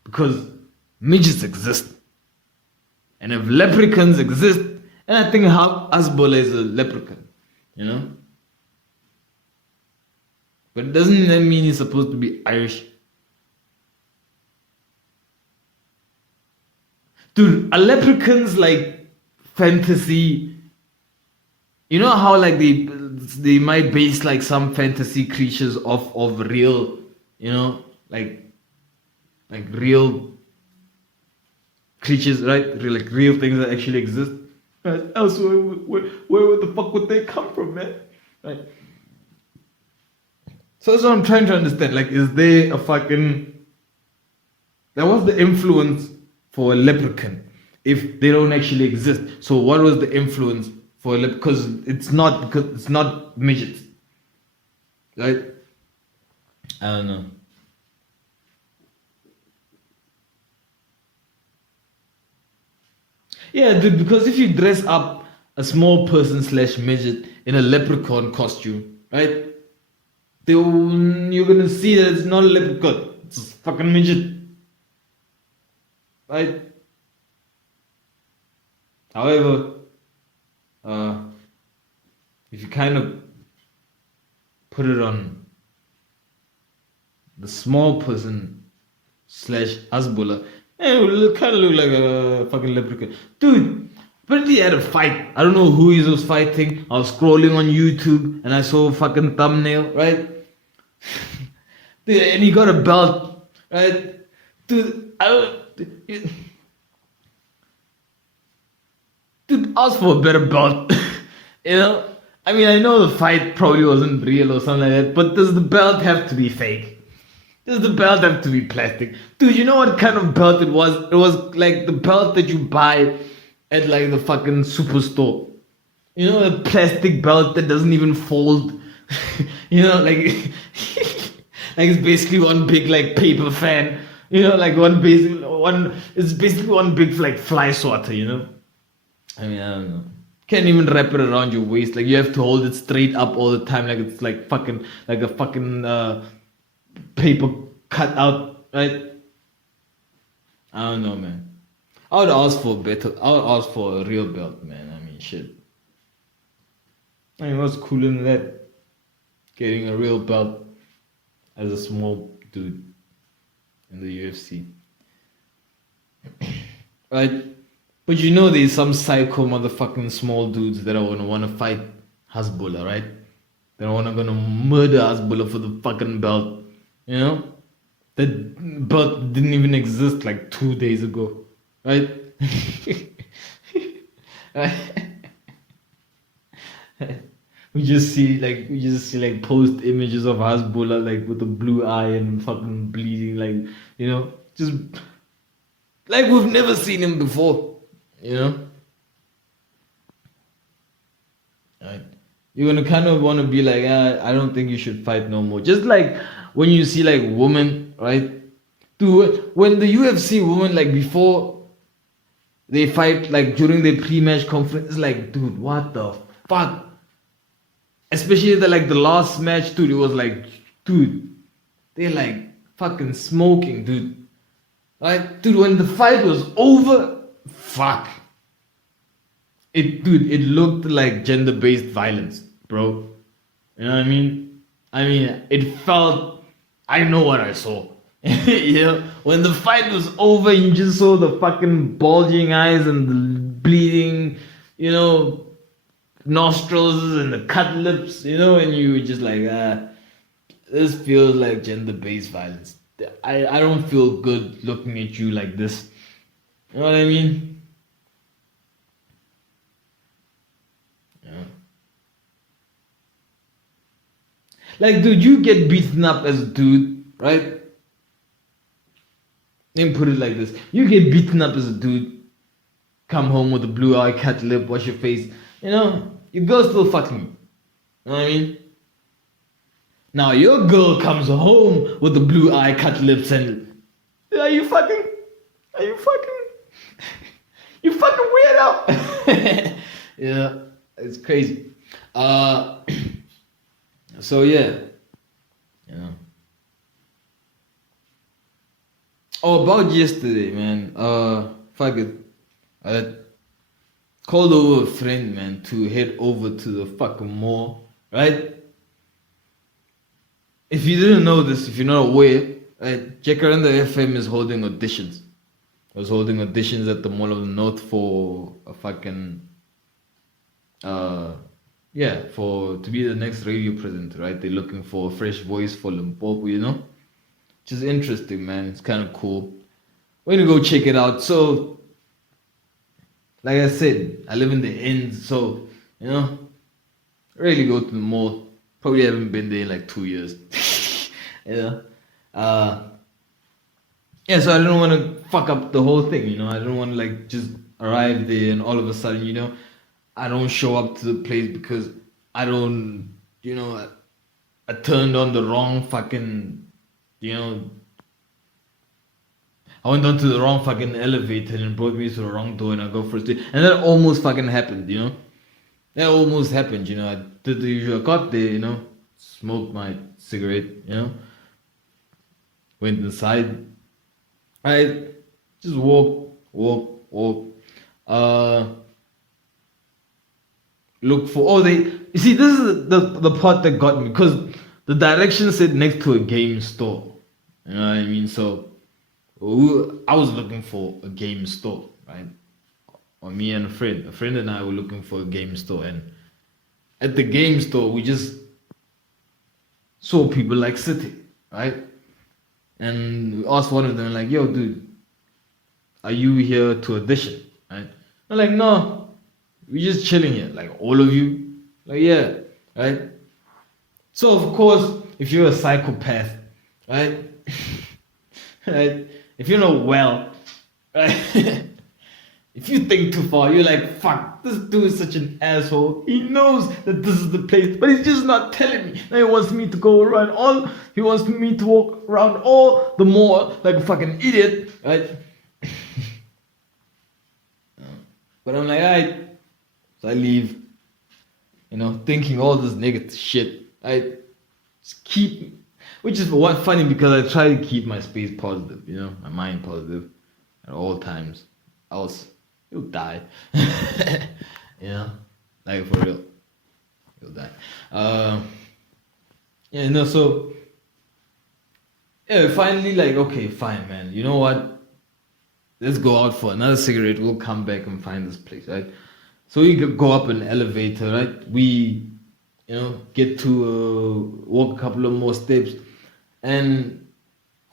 Because midgets exist. And if leprechauns exist, and I think Hasbullah is a leprechaun, you know? But doesn't that mean he's supposed to be Irish? Dude, are leprechauns like fantasy? You know how like they might base like some fantasy creatures off of real, you know, like real creatures, right? Like real things that actually exist. Right? Else, where the fuck would they come from, man? Right. So that's what I'm trying to understand. Like, is there a fucking... Like, what's the influence for a leprechaun if they don't actually exist? So what was the influence for a leprechaun? Because it's not midgets. Right? I don't know. Yeah, dude, because if you dress up a small person / midget in a leprechaun costume, right? You're gonna see that it's not a leprechaun, it's a fucking midget. Right? However, if you kind of put it on the small person / Hasbulla, it will kind of look like a fucking leprechaun. Dude, apparently he had a fight. I don't know who he was fighting. I was scrolling on YouTube and I saw a fucking thumbnail, right? Dude, and he got a belt, right? Dude, dude, ask for a better belt. You know? I mean, I know the fight probably wasn't real or something like that, but does the belt have to be fake? Does the belt have to be plastic? Dude, you know what kind of belt it was? It was like the belt that you buy at like the fucking superstore. You know, a plastic belt that doesn't even fold. You know, like, like it's basically one big like paper fan. You know, like it's basically one big like fly swatter, you know? I mean, I don't know. Can't even wrap it around your waist. Like you have to hold it straight up all the time, like it's like fucking like a fucking paper cut out, right? I don't know, man. I would ask for a real belt, man. I mean, shit. I mean, what's cooler than that? Getting a real belt as a small dude in the UFC. Right? But you know there's some psycho motherfucking small dudes that are gonna wanna fight Hasbulla, right? They're gonna murder Hasbulla for the fucking belt. You know? That belt didn't even exist like 2 days ago. Right? Right? We just see like post images of Hasbulla like with a blue eye and fucking bleeding, like, you know, just like we've never seen him before, you know. Right. You're gonna kind of want to be like, I don't think you should fight no more. Just like when you see like women, right? Dude, when the UFC women, like before they fight, like during their pre-match conference, it's like, dude, what the fuck? Especially the last match, dude, it was like, dude, they're like fucking smoking, dude. Right? Dude, when the fight was over, fuck. It looked like gender-based violence, bro. You know what I mean? I mean, it felt, I know what I saw. You know, when the fight was over, you just saw the fucking bulging eyes and the bleeding, you know, nostrils and the cut lips, you know, and you were just like, this feels like gender-based violence. I don't feel good looking at you like this. You know what I mean? Yeah. Like, dude, you get beaten up as a dude, right? Let me put it like this. You get beaten up as a dude, come home with a blue eye, cut lip, wash your face, you know, your girl's still fucking you. You know what I mean? Now your girl comes home with the blue eye, cut lips, and are you fucking? Are you fucking? You fucking weirdo. Yeah, it's crazy. So yeah. Oh, about yesterday, man. Fuck it. I called over a friend, man, to head over to the fucking mall, right? If you didn't know this, if you're not aware, right, JacarandaFM is holding auditions. I was holding auditions at the Mall of the North for a fucking, to be the next radio presenter, right? They're looking for a fresh voice for Limpopo, you know? Which is interesting, man. It's kind of cool. We're gonna go check it out. So, like I said, I live in the ends, so, you know, Rarely go to the mall. Probably haven't been there in like 2 years. You know? Yeah, so I don't want to fuck up the whole thing, you know. I don't want to like just arrive there and all of a sudden, you know, I don't show up to the place because I don't, you know, I turned on the wrong fucking, you know, I went onto the wrong fucking elevator and it brought me to the wrong door and I go first. And that almost fucking happened, you know. That almost happened, you know. I did the usual. I got there, you know, smoked my cigarette, you know, went inside. I just walk. Look for. You see, this is the part that got me because the direction said next to a game store. You know what I mean? So I was looking for a game store, right? Or me and a friend and I were looking for a game store, and at the game store we just saw people like sitting, right? And we asked one of them like, "Yo, dude, are you here to audition?" Right? I'm like, "No, we're just chilling here." Like, all of you? Like, yeah, right? So of course, if you're a psychopath, right? Right? If you know well, right? If you think too far, you're like, fuck, this dude is such an asshole. He knows that this is the place, but he's just not telling me. Now he wants me to go around he wants me to walk around all the mall like a fucking idiot, right? But I'm like, alright. So I leave, you know, thinking all this negative shit. I just which is what funny because I try to keep my space positive, you know, my mind positive at all times. Else you'll die. You know? Like for real. You'll die. Yeah, no, so yeah, finally like, okay, fine, man. You know what? Let's go out for another cigarette. We'll come back and find this place, right? So we could go up an elevator, right? We, you know, get to walk a couple of more steps and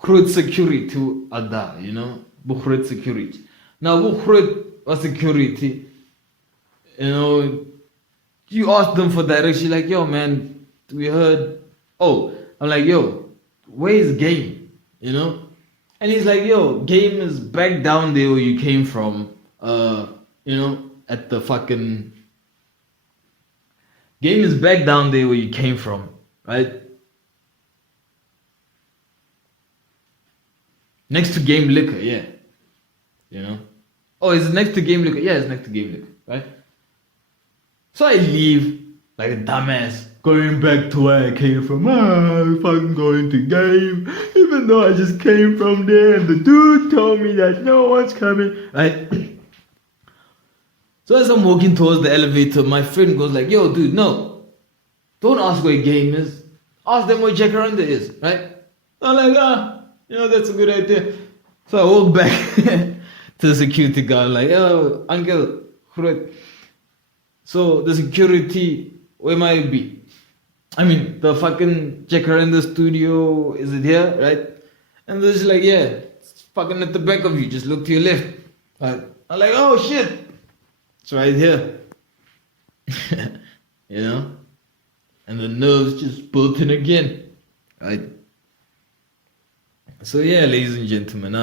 Khurut security to Ada, you know? Bukhurut security. Now, Bukhurut or security, you know, you ask them for direction, like, yo, man, we heard, I'm like, yo, where is game, you know? And he's like, yo, game is back down there where you came from, you know, at the fucking, game is back down there where you came from, right? Next to game liquor, yeah, you know? Oh, is it next to game liquor? Yeah, it's next to game liquor, right? So I leave like a dumbass, going back to where I came from. Fucking going to game, even though I just came from there and the dude told me that no one's coming, right? So as I'm walking towards the elevator, my friend goes like, yo, dude, no, don't ask where game is. Ask them where Jacaranda is, right? I'm like, you know, that's a good idea. So I walk back to the security guard, like, oh, uncle, Khurut. So the security, where might it be? I mean, the fucking Jacaranda studio, is it here, right? And they're just like, yeah, it's fucking at the back of you, just look to your left. Right? I'm like, oh shit, it's right here. You know? And the nerves just built in again, right? So yeah, ladies and gentlemen,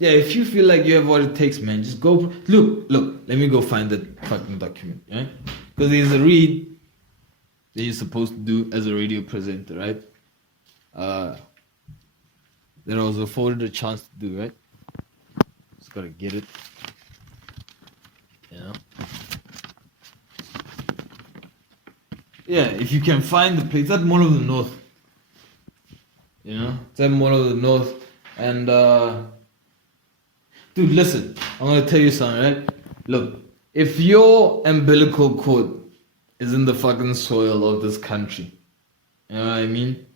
yeah, if you feel like you have what it takes, man, just go. Look, let me go find that fucking document, right? Because there's a read that you're supposed to do as a radio presenter, right? That I was afforded a chance to do, right? Just gotta get it, you know? Yeah, if you can find the place, it's at Mall of the North. You know? It's at Mall of the North. And, dude, listen, I'm gonna tell you something, right? Look, if your umbilical cord is in the fucking soil of this country, you know what I mean?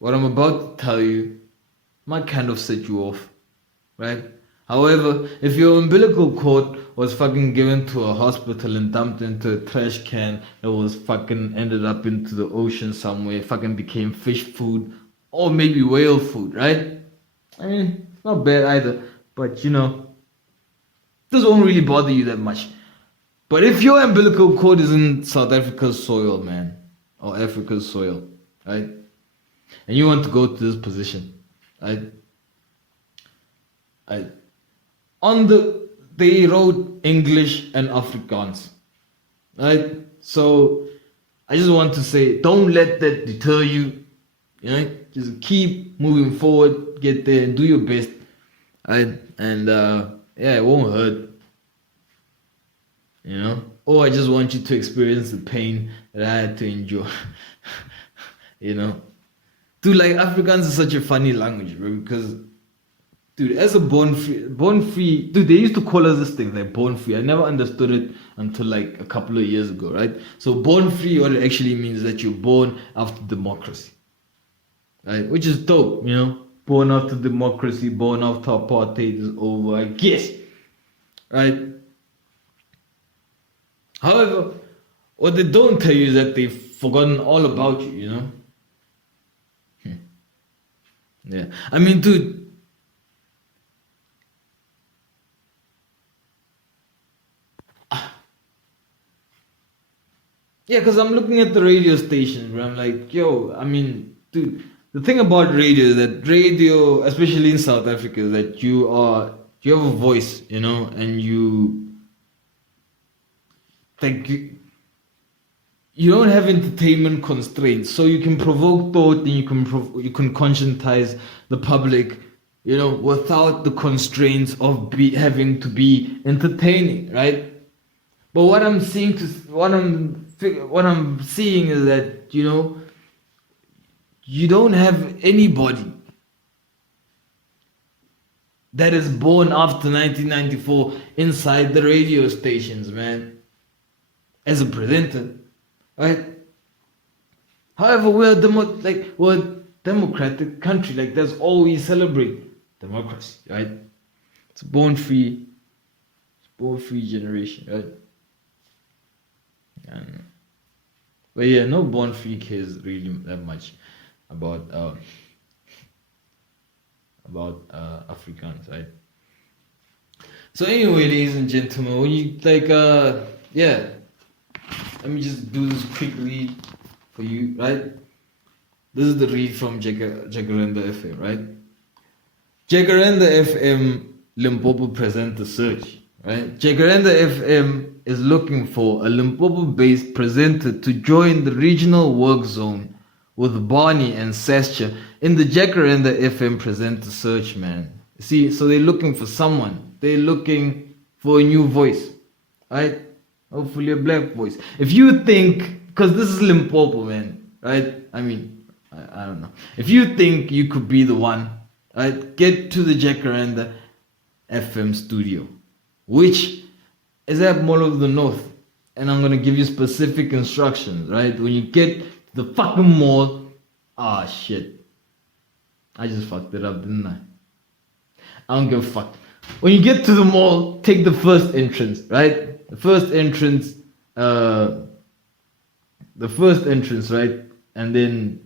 What I'm about to tell you might kind of set you off, right? However, if your umbilical cord was fucking given to a hospital and dumped into a trash can that was fucking ended up into the ocean somewhere, fucking became fish food or maybe whale food, right? I mean, not bad either. But, you know, this won't really bother you that much. But if your umbilical cord is in South Africa's soil, man, or Africa's soil, right, and you want to go to this position, right, they wrote English and Afrikaans, right? So I just want to say, don't let that deter you. You know, just keep moving forward, get there, and do your best, right? And it won't hurt. You know, or I just want you to experience the pain that I had to endure. You know, dude, like Afrikaans is such a funny language, bro, because. Dude, as a born free, dude, they used to call us this thing, like born free. I never understood it until like a couple of years ago, right? So born free, what it actually means is that you're born after democracy, right? Which is dope, you know? Born after democracy, born after apartheid is over, I guess, right? However, what they don't tell you is that they've forgotten all about you, you know? Yeah, I mean, dude, yeah, because I'm looking at the radio stations where I'm like, yo, I mean, dude, the thing about radio is that radio, especially in South Africa, is that you have a voice, you know, and you don't have entertainment constraints, so you can provoke thought and you can conscientize the public, you know, without the constraints of having to be entertaining, right? But what I'm seeing is that, you know, you don't have anybody that is born after 1994 inside the radio stations, man, as a presenter, right? However, we're a democratic country. Like, that's all we celebrate, democracy, right? It's a born free generation, right? But yeah, no born free cares really that much about Africans, right? So anyway, ladies and gentlemen, when you let me just do this quickly for you, right? This is the read from JacarandaFM, right? JacarandaFM Limpopo present the search, right? JacarandaFM is looking for a Limpopo-based presenter to join the regional work zone with Barney and Sascha in the JacarandaFM presenter search, man. See, so they're looking for someone. They're looking for a new voice, right? Hopefully a black voice. If you think, because this is Limpopo, man, right? I mean, I don't know. If you think you could be the one, right, get to the JacarandaFM studio, which is at Mall of the North, and I'm gonna give you specific instructions, right? When you get to the fucking mall, shit, I just fucked it up, didn't I? I don't give a fuck. When you get to the mall, take the first entrance, right? The first entrance, right? And then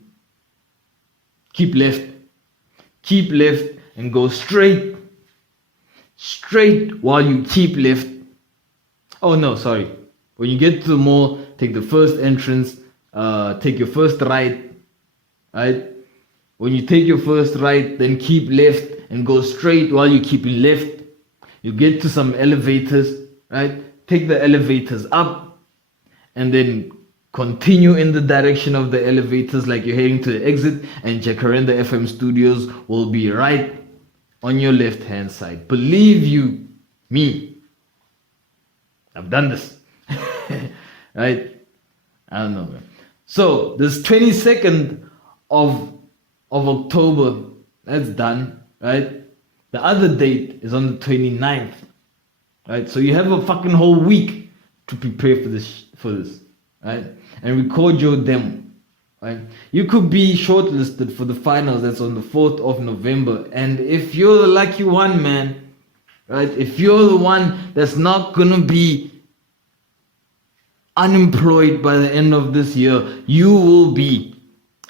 keep left, and go straight while you keep left. Oh no, sorry. When you get to the mall, take the first entrance, take your first right? When you take your first right, then keep left and go straight while you keep left. You get to some elevators, right? Take the elevators up and then continue in the direction of the elevators like you're heading to the exit, and JacarandaFM studios will be right on your left hand side. Believe you me, I've done this. Right? I don't know, man. So this 22nd of October, that's done, right? The other date is on the 29th, right? So you have a fucking whole week to prepare for this, right? And record your demo, right? You could be shortlisted for the finals that's on the 4th of November. And if you're the lucky one, man, right? If you're the one that's not gonna be unemployed by the end of this year, you will be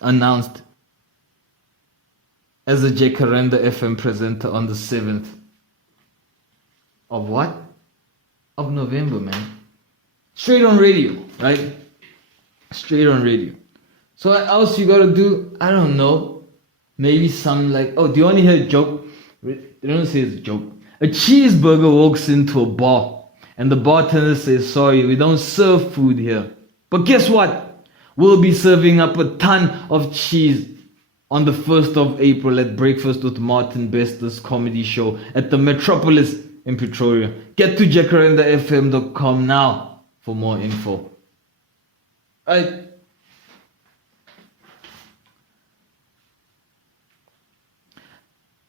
announced as a JacarandaFM presenter on the 7th of what? Of November, man. straight on radio, right? Straight on radio. So what else you gotta do? I don't know. Maybe some like, oh, do you want to hear a joke? They don't say it's a joke. A cheeseburger walks into a bar and the bartender says, sorry, we don't serve food here. But guess what? We'll be serving up a ton of cheese on the 1st of April at Breakfast with Martin Best's comedy show at the Metropolis in Pretoria. Get to JacarandaFM.com now for more info. Right.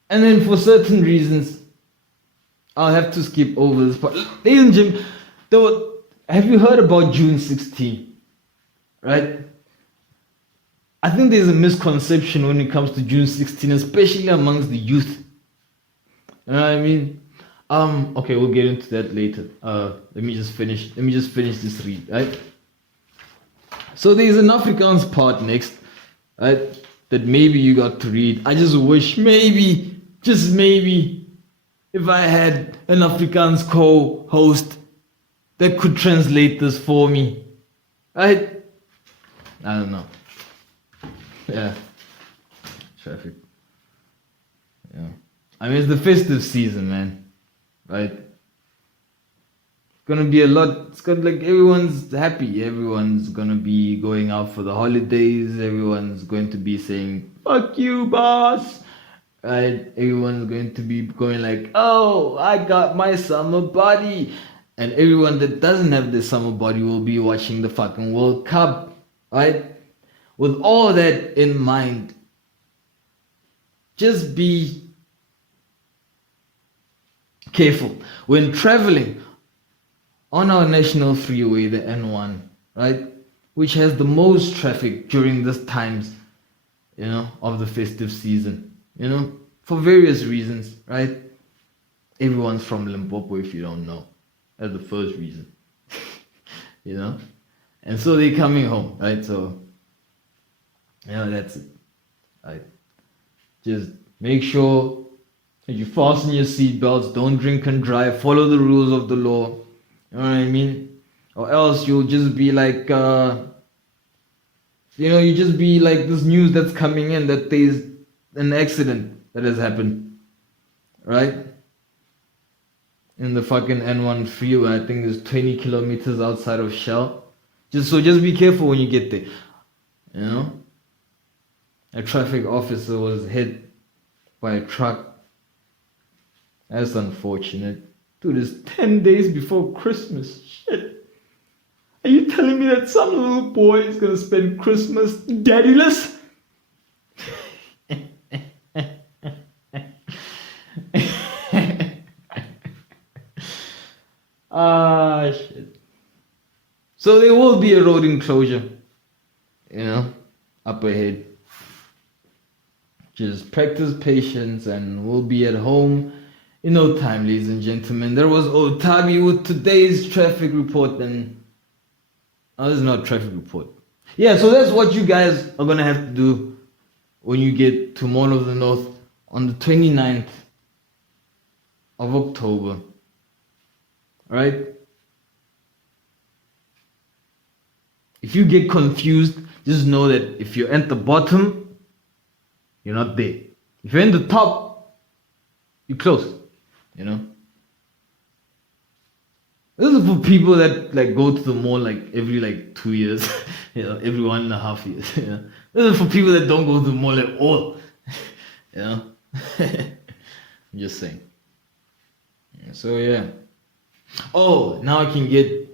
And then for certain reasons, I'll have to skip over this part. Ladies and gentlemen, have you heard about June 16? Right? I think there's a misconception when it comes to June 16, especially amongst the youth. You know what I mean? Okay, we'll get into that later. Let me just finish this read, right? So there's an Afrikaans part next, right? That maybe you got to read. I just wish maybe, just maybe, if I had an Afrikaans co-host that could translate this for me, right? I don't know. Yeah. Traffic. Yeah. I mean, it's the festive season, man. Right? It's gonna be a lot. It's gonna, like, everyone's happy. Everyone's gonna be going out for the holidays. Everyone's going to be saying, fuck you, boss. Right? Everyone's going to be going like, oh, I got my summer body. And everyone that doesn't have the summer body will be watching the fucking World Cup. Right? With all that in mind, just be careful when traveling on our national freeway, the N1, right, which has the most traffic during this times, you know, of the festive season, you know, for various reasons, right? Everyone's from Limpopo, if you don't know. That's the first reason, you know, and so they're coming home, right? So, you know, that's it. Right? Just make sure that you fasten your seatbelts, don't drink and drive, follow the rules of the law. You know what I mean? Or else you'll just be like, you just be like this news that's coming in that there's an accident that has happened, right? In the fucking N1 freeway, I think it's 20 kilometers outside of Shell. Just be careful when you get there, you know? A traffic officer was hit by a truck. That's unfortunate. Dude, it's 10 days before Christmas. Shit. Are you telling me that some little boy is gonna spend Christmas daddyless? Shit. So there will be a road enclosure, you know, up ahead. Just practice patience and we'll be at home in no time, ladies and gentlemen. There was Otabi with today's traffic report, and this is not a traffic report. Yeah, so that's what you guys are gonna have to do when you get to Mall of the North on the 29th of October. Right? If you get confused, just know that if you're at the bottom, you're not there. If you're in the top, you're close. You know? This is for people that like go to the mall like every 2 years, you know, every 1.5 years. You know? This is for people that don't go to the mall at all. You know? I'm just saying. So yeah. Oh, now I can get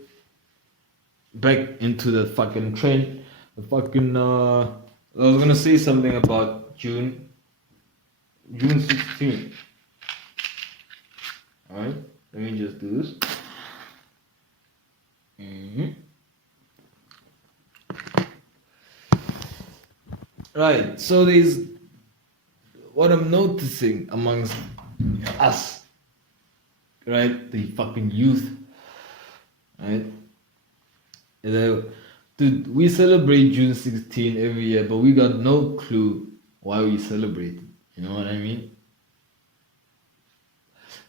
back into the fucking trend. The fucking I was gonna say something about June 16th. Alright, let me just do this. Right, so there's what I'm noticing amongst us, right? The fucking youth, right? Is that, dude, we celebrate June 16 every year, but we got no clue why we celebrate it. You know what I mean?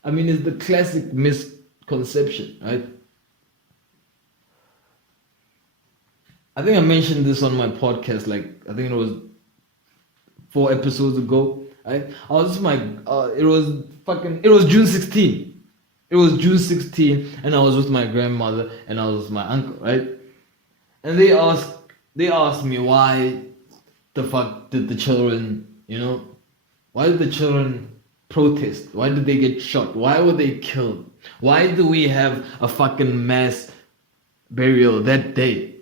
I mean, it's the classic misconception, right? I think I mentioned this on my podcast, like I think it was 4 episodes ago. I was just it was June 16th. It was June 16th, and I was with my grandmother and I was with my uncle, right? And they asked me why the fuck did the children, why did the children protest? Why did they get shot? Why were they killed? Why do we have a fucking mass burial that day?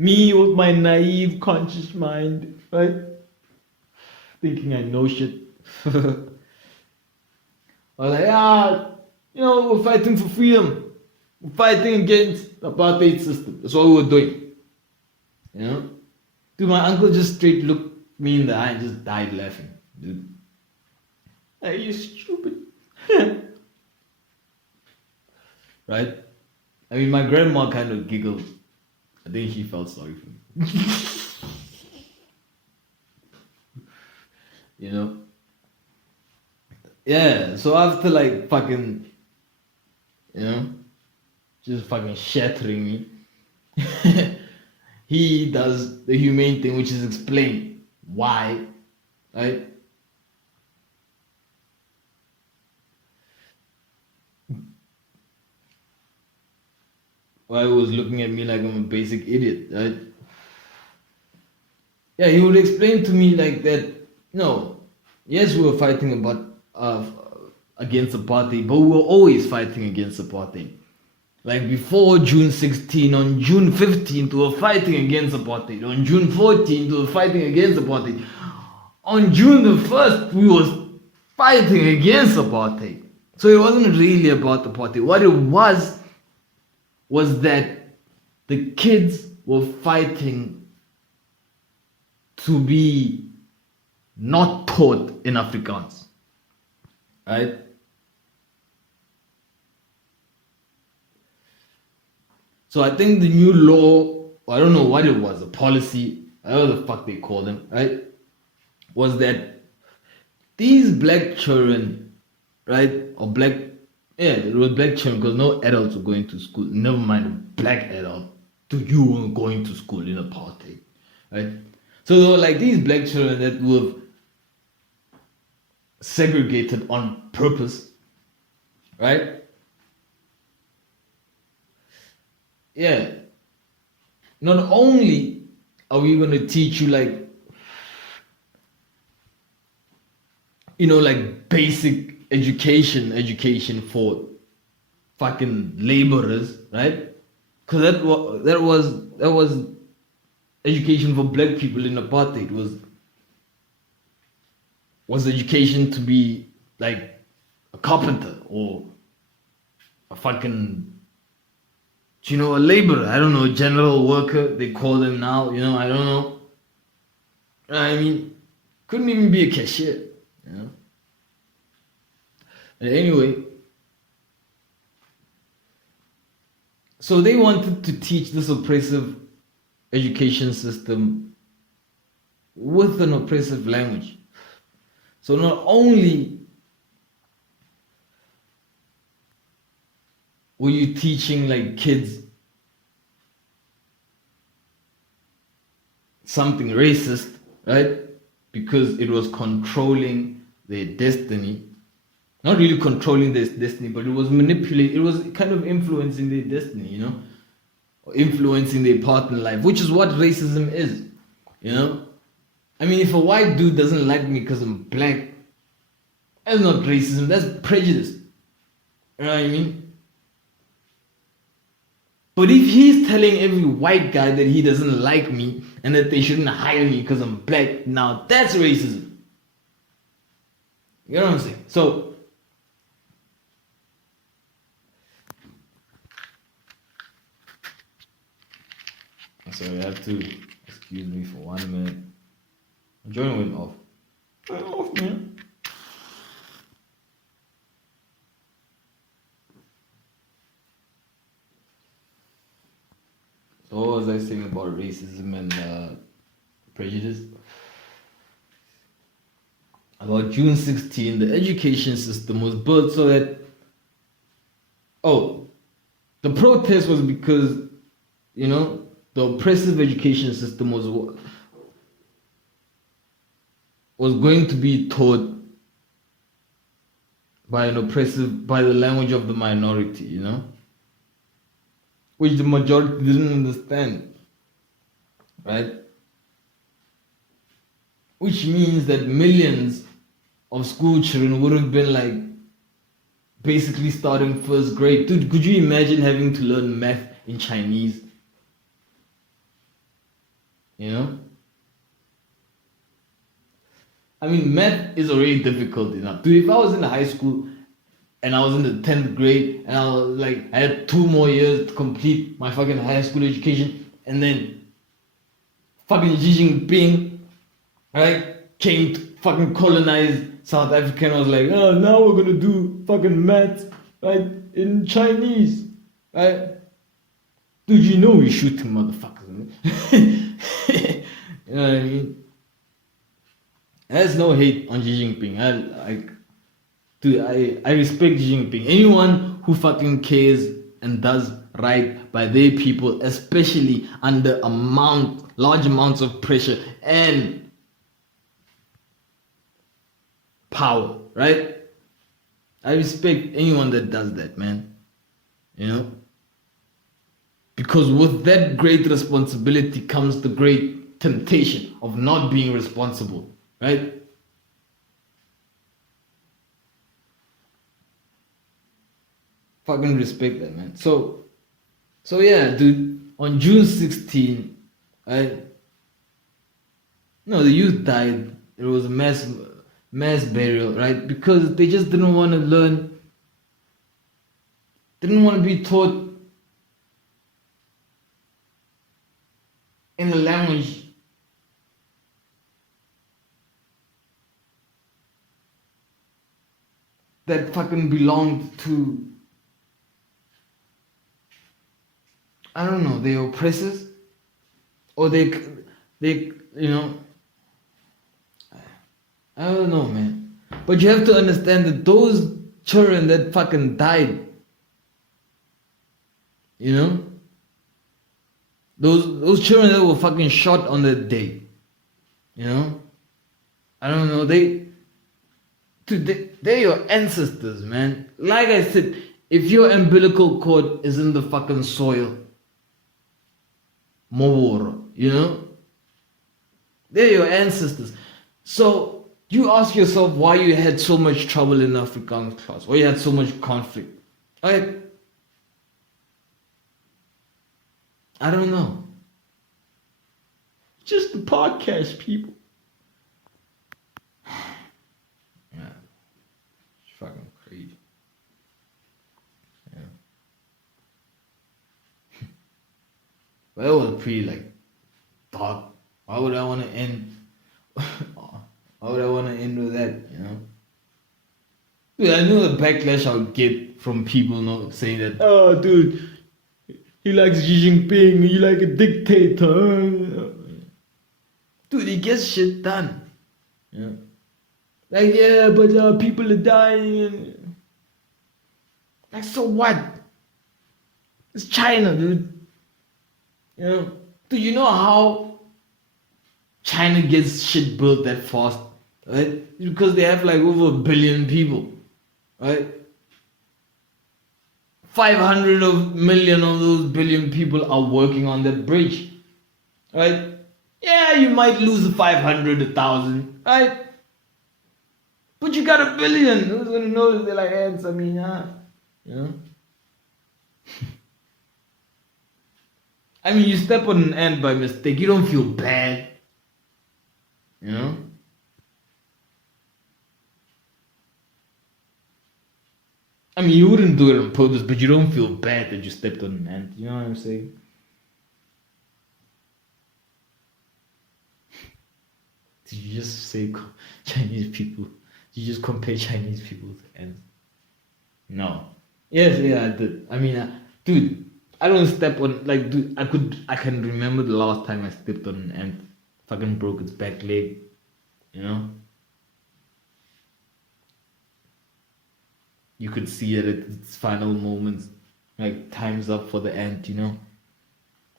Me with my naive, conscious mind, right? Thinking I know shit. I was like, we're fighting for freedom. We're fighting against the apartheid system. That's what we were doing. Dude, my uncle just straight looked me in the eye and just died laughing. Dude. Are you stupid? Right? I mean, my grandma kind of giggled. I think she felt sorry for me. Yeah, so after like fucking, just fucking shattering me, he does the humane thing, which is explain why, right? Why he was looking at me like I'm a basic idiot, right? Yeah, he would explain to me like that, yes, we were fighting against apartheid, but we were always fighting against apartheid. Like before June 16, on June 15th, we were fighting against apartheid. On June 14th, we were fighting against apartheid. On June the 1st, we were fighting against apartheid. So it wasn't really about apartheid. What it was that the kids were fighting to be not taught in Afrikaans. Right? So I think the new law, I don't know what it was, a policy, whatever the fuck they call them, right? Was that these black children, right? Or it was black children because no adults were going to school. Never mind a black adult. You were going to school in apartheid, right? So there were like these black children that were segregated on purpose, right? Yeah. Not only are we going to teach you like basic education for fucking laborers, right? Because that was education for black people in apartheid was education to be like a carpenter or a fucking a laborer. I don't know, general worker they call them now. I don't know. I mean, couldn't even be a cashier. And anyway, so they wanted to teach this oppressive education system with an oppressive language. So not only were you teaching like kids something racist, right? Because it was controlling their destiny. Not really controlling their destiny, but it was manipulating, it was kind of influencing their destiny, or influencing their part in life, which is what racism is, I mean, if a white dude doesn't like me because I'm black, that's not racism, that's prejudice. You know what I mean? But if he's telling every white guy that he doesn't like me and that they shouldn't hire me because I'm black, now that's racism. You know what I'm saying? So sorry, I have to excuse me for 1 minute. My joint went off. Went off, man. So what was I saying about racism and prejudice? About June 16, the education system was built so that The protest was because, the oppressive education system was going to be taught by the language of the minority, which the majority didn't understand, right? Which means that millions of school children would have been like basically starting first grade. Dude, could you imagine having to learn math in Chinese? I mean, math is already difficult enough. Dude, if I was in high school and I was in the 10th grade and I had 2 more years to complete my fucking high school education, and then fucking Xi Jinping, right, came to fucking colonize South Africa, and I was like, oh, now we're gonna do fucking maths, right, in Chinese, right? Dude, we shooting motherfuckers. You know what I mean? There's no hate on Xi Jinping. I respect Xi Jinping. Anyone who fucking cares and does right by their people, especially under large amounts of pressure and power, right? I respect anyone that does that, man. Because with that great responsibility comes the great temptation of not being responsible, right? Fucking respect that, man. So yeah, dude, on June 16, right? No, the youth died. It was a mass burial, right? Because they just didn't want to learn, didn't want to be taught in a language that fucking belonged to, I don't know, their oppressors, or they I don't know, man. But you have to understand that those children that fucking died, those children that were fucking shot on that day, I don't know, they're your ancestors, man. Like I said, if your umbilical cord is in the fucking soil, Moworo, they're your ancestors. So you ask yourself why you had so much trouble in Afrikaans class, why you had so much conflict. I don't know. Just the podcast, people. Yeah. It's fucking crazy. Yeah. But it was pretty dark. Why would I want to end? Why would I want to end with that? Dude, I know the backlash I'll get from people saying that, oh, dude, he likes Xi Jinping, he like a dictator. Dude, he gets shit done. Yeah, but people are dying. And so what? It's China, dude. Do you know how China gets shit built that fast? Right? Because they have over 1 billion people. Right? 500 million of those billion people are working on that bridge. Right? Yeah, you might lose 500, 1,000. Right? But you got 1 billion. Who's gonna notice? They're like ants. I mean, I mean, you step on an ant by mistake, you don't feel bad. I mean, you wouldn't do it on purpose, but you don't feel bad that you stepped on an ant. You know what I'm saying? Did you just say Chinese people? Did you just compare Chinese people to ants? No. Yes, yeah, I did. I mean, dude, I don't step on, dude, I can remember the last time I stepped on an ant. Fucking broke its back leg. You could see it at its final moments. like time's up for the ant, and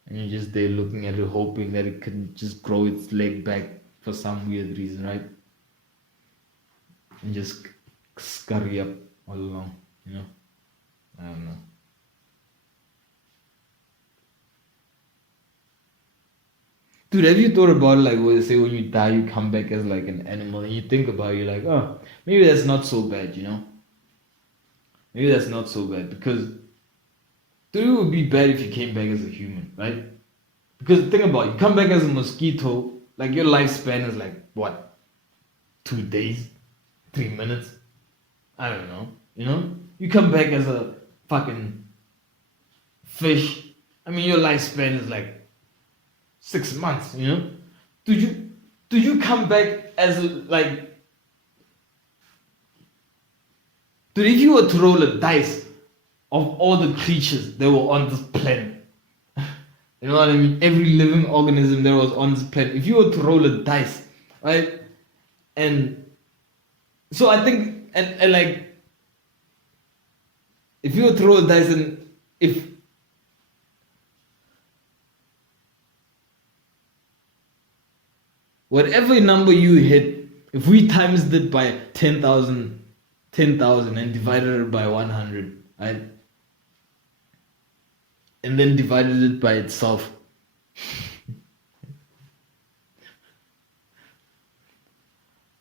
you're just there looking at it, hoping that it can just grow its leg back for some weird reason, right? And just scurry up all along, I don't know. Dude, have you thought about like what they say when you die, you come back as like an animal, and you think about it, you're like, oh, maybe that's not so bad, Maybe that's not so bad because, dude, it would be bad if you came back as a human, right? Because think about it, you come back as a mosquito, like your lifespan is like what, 2 days, 3 minutes, I don't know, You come back as a fucking fish, I mean your lifespan is like 6 months, Did you come back as like, dude, if you were to roll a dice of all the creatures that were on this planet, you know what I mean? Every living organism that was on this planet, if you were to roll a dice, right? And so I think, and like, if you were to roll a dice and if whatever number you hit, if we times it by 10,000 and divided it by 100, right? And then divided it by itself.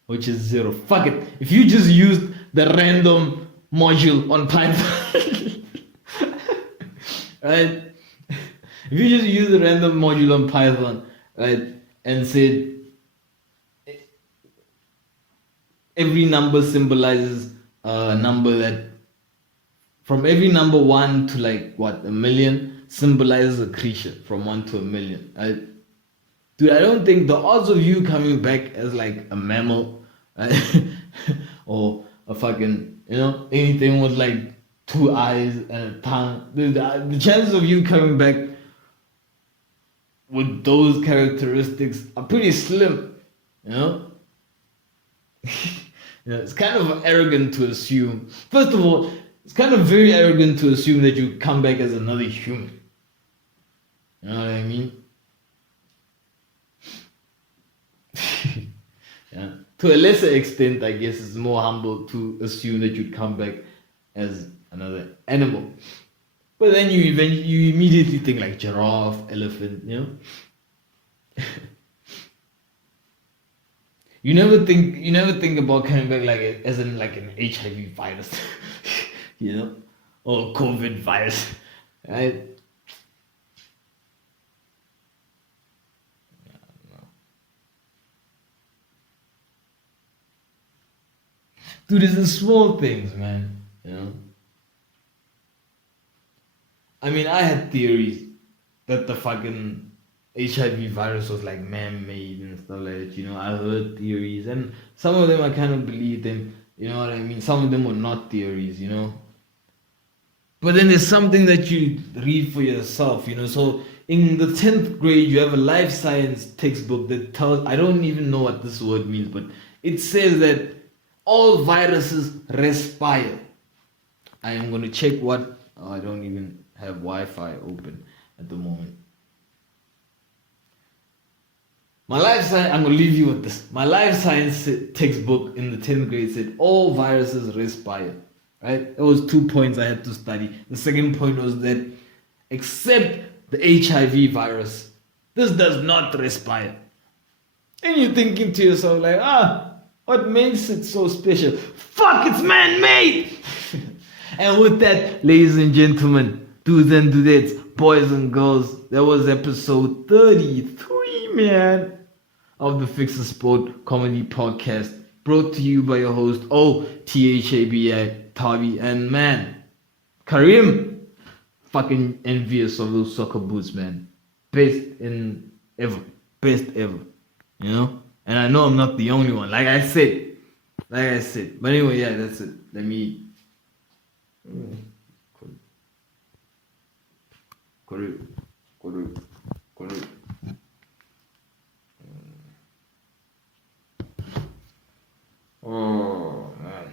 Which is 0. Fuck it. If you just used the random module on Python, right? If you just use the random module on Python, right, and said every number symbolizes a number that from every number 1 to like what, a million symbolizes a creature from 1 to a million. Dude, I don't think the odds of you coming back as like a mammal, right? Or a fucking, anything with like 2 eyes and a tongue, the chances of you coming back with those characteristics are pretty slim, It's kind of arrogant to assume. First of all, it's kind of very arrogant to assume that you come back as another human. You know what I mean? Yeah. To a lesser extent, I guess it's more humble to assume that you'd come back as another animal. But then you immediately think like giraffe, elephant, You never think about coming back like as in like an HIV virus, or COVID virus, right? Dude, it's the small things, man. I mean, I had theories that the fucking HIV virus was like man-made and stuff like that, I heard theories, and some of them I kind of believed them, you know what I mean? Some of them were not theories, But then there's something that you read for yourself, So in the 10th grade, you have a life science textbook that tells, I don't even know what this word means, but it says that all viruses respire. I am going to check what, I don't even have Wi-Fi open at the moment. My life science, I'm going to leave you with this. My life science textbook in the 10th grade said all viruses respire. Right? There was 2 points I had to study. The second point was that except the HIV virus, this does not respire. And you're thinking to yourself like, what makes it so special? Fuck, it's man-made! And with that, ladies and gentlemen, dudes and dudettes, boys and girls, that was episode 33, man, of the Fixasport comedy podcast, brought to you by your host, Thabi, Tabi, and man, Karim. Fucking envious of those soccer boots, man. Best ever. And I know I'm not the only one. Like I said. But anyway, yeah, that's it. Let me. Karim. Oh man.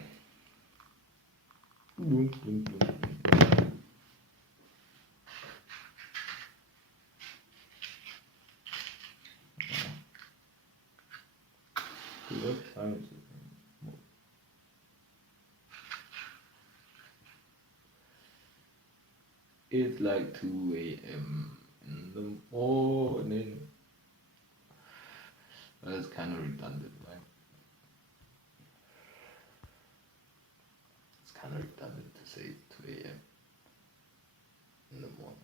What time is it? It's like 2 a.m. in the morning. That's kind of redundant, right? It's kind of redundant to say 2 a.m. in the morning.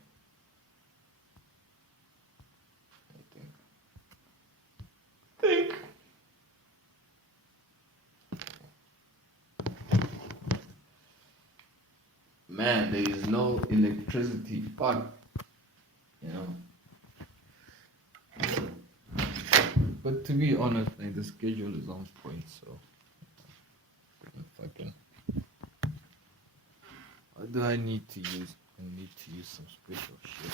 I think. Man, there is no electricity. Fuck. You know. But to be honest, like, the schedule is on point, so fucking. What do I need to use? I need to use some special shit.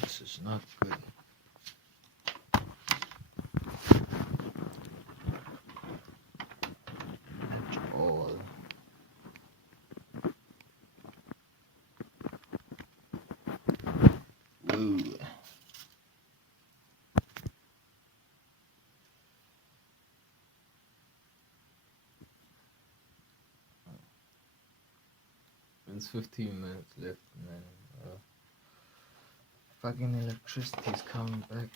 This is not good. At all. Ooh. It's 15 minutes left, man. Fucking electricity is coming back, man.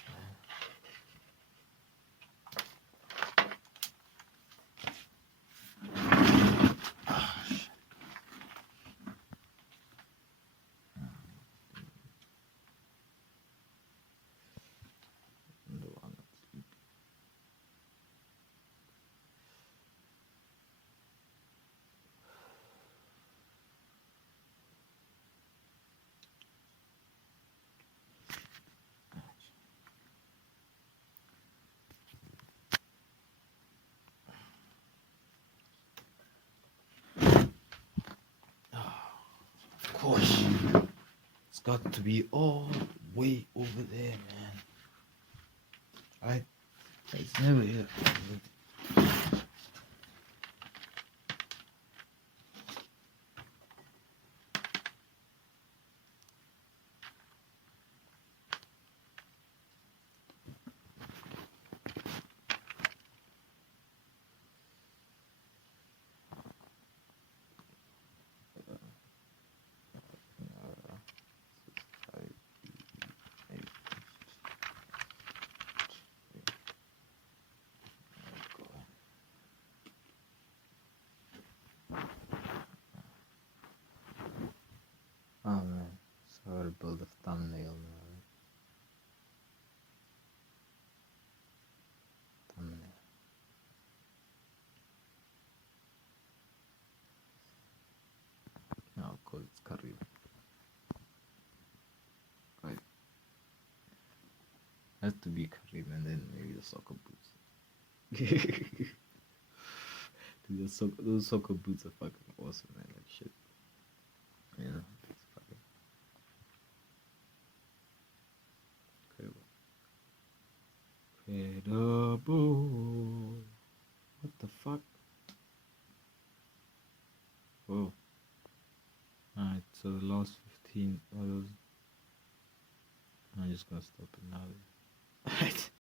Of course, it's got to be all way over there, man. It's never here. Oh man, so I gotta build a thumbnail now. Thumbnail. No, of course it's Karim. Right. Has to be Karim and then maybe the soccer boots. Dude, those soccer boots are fucking awesome, man. Like shit. You know, it's fucking incredible. What the fuck? Whoa. Alright, so the last 15 those. I'm just gonna stop it now. Alright.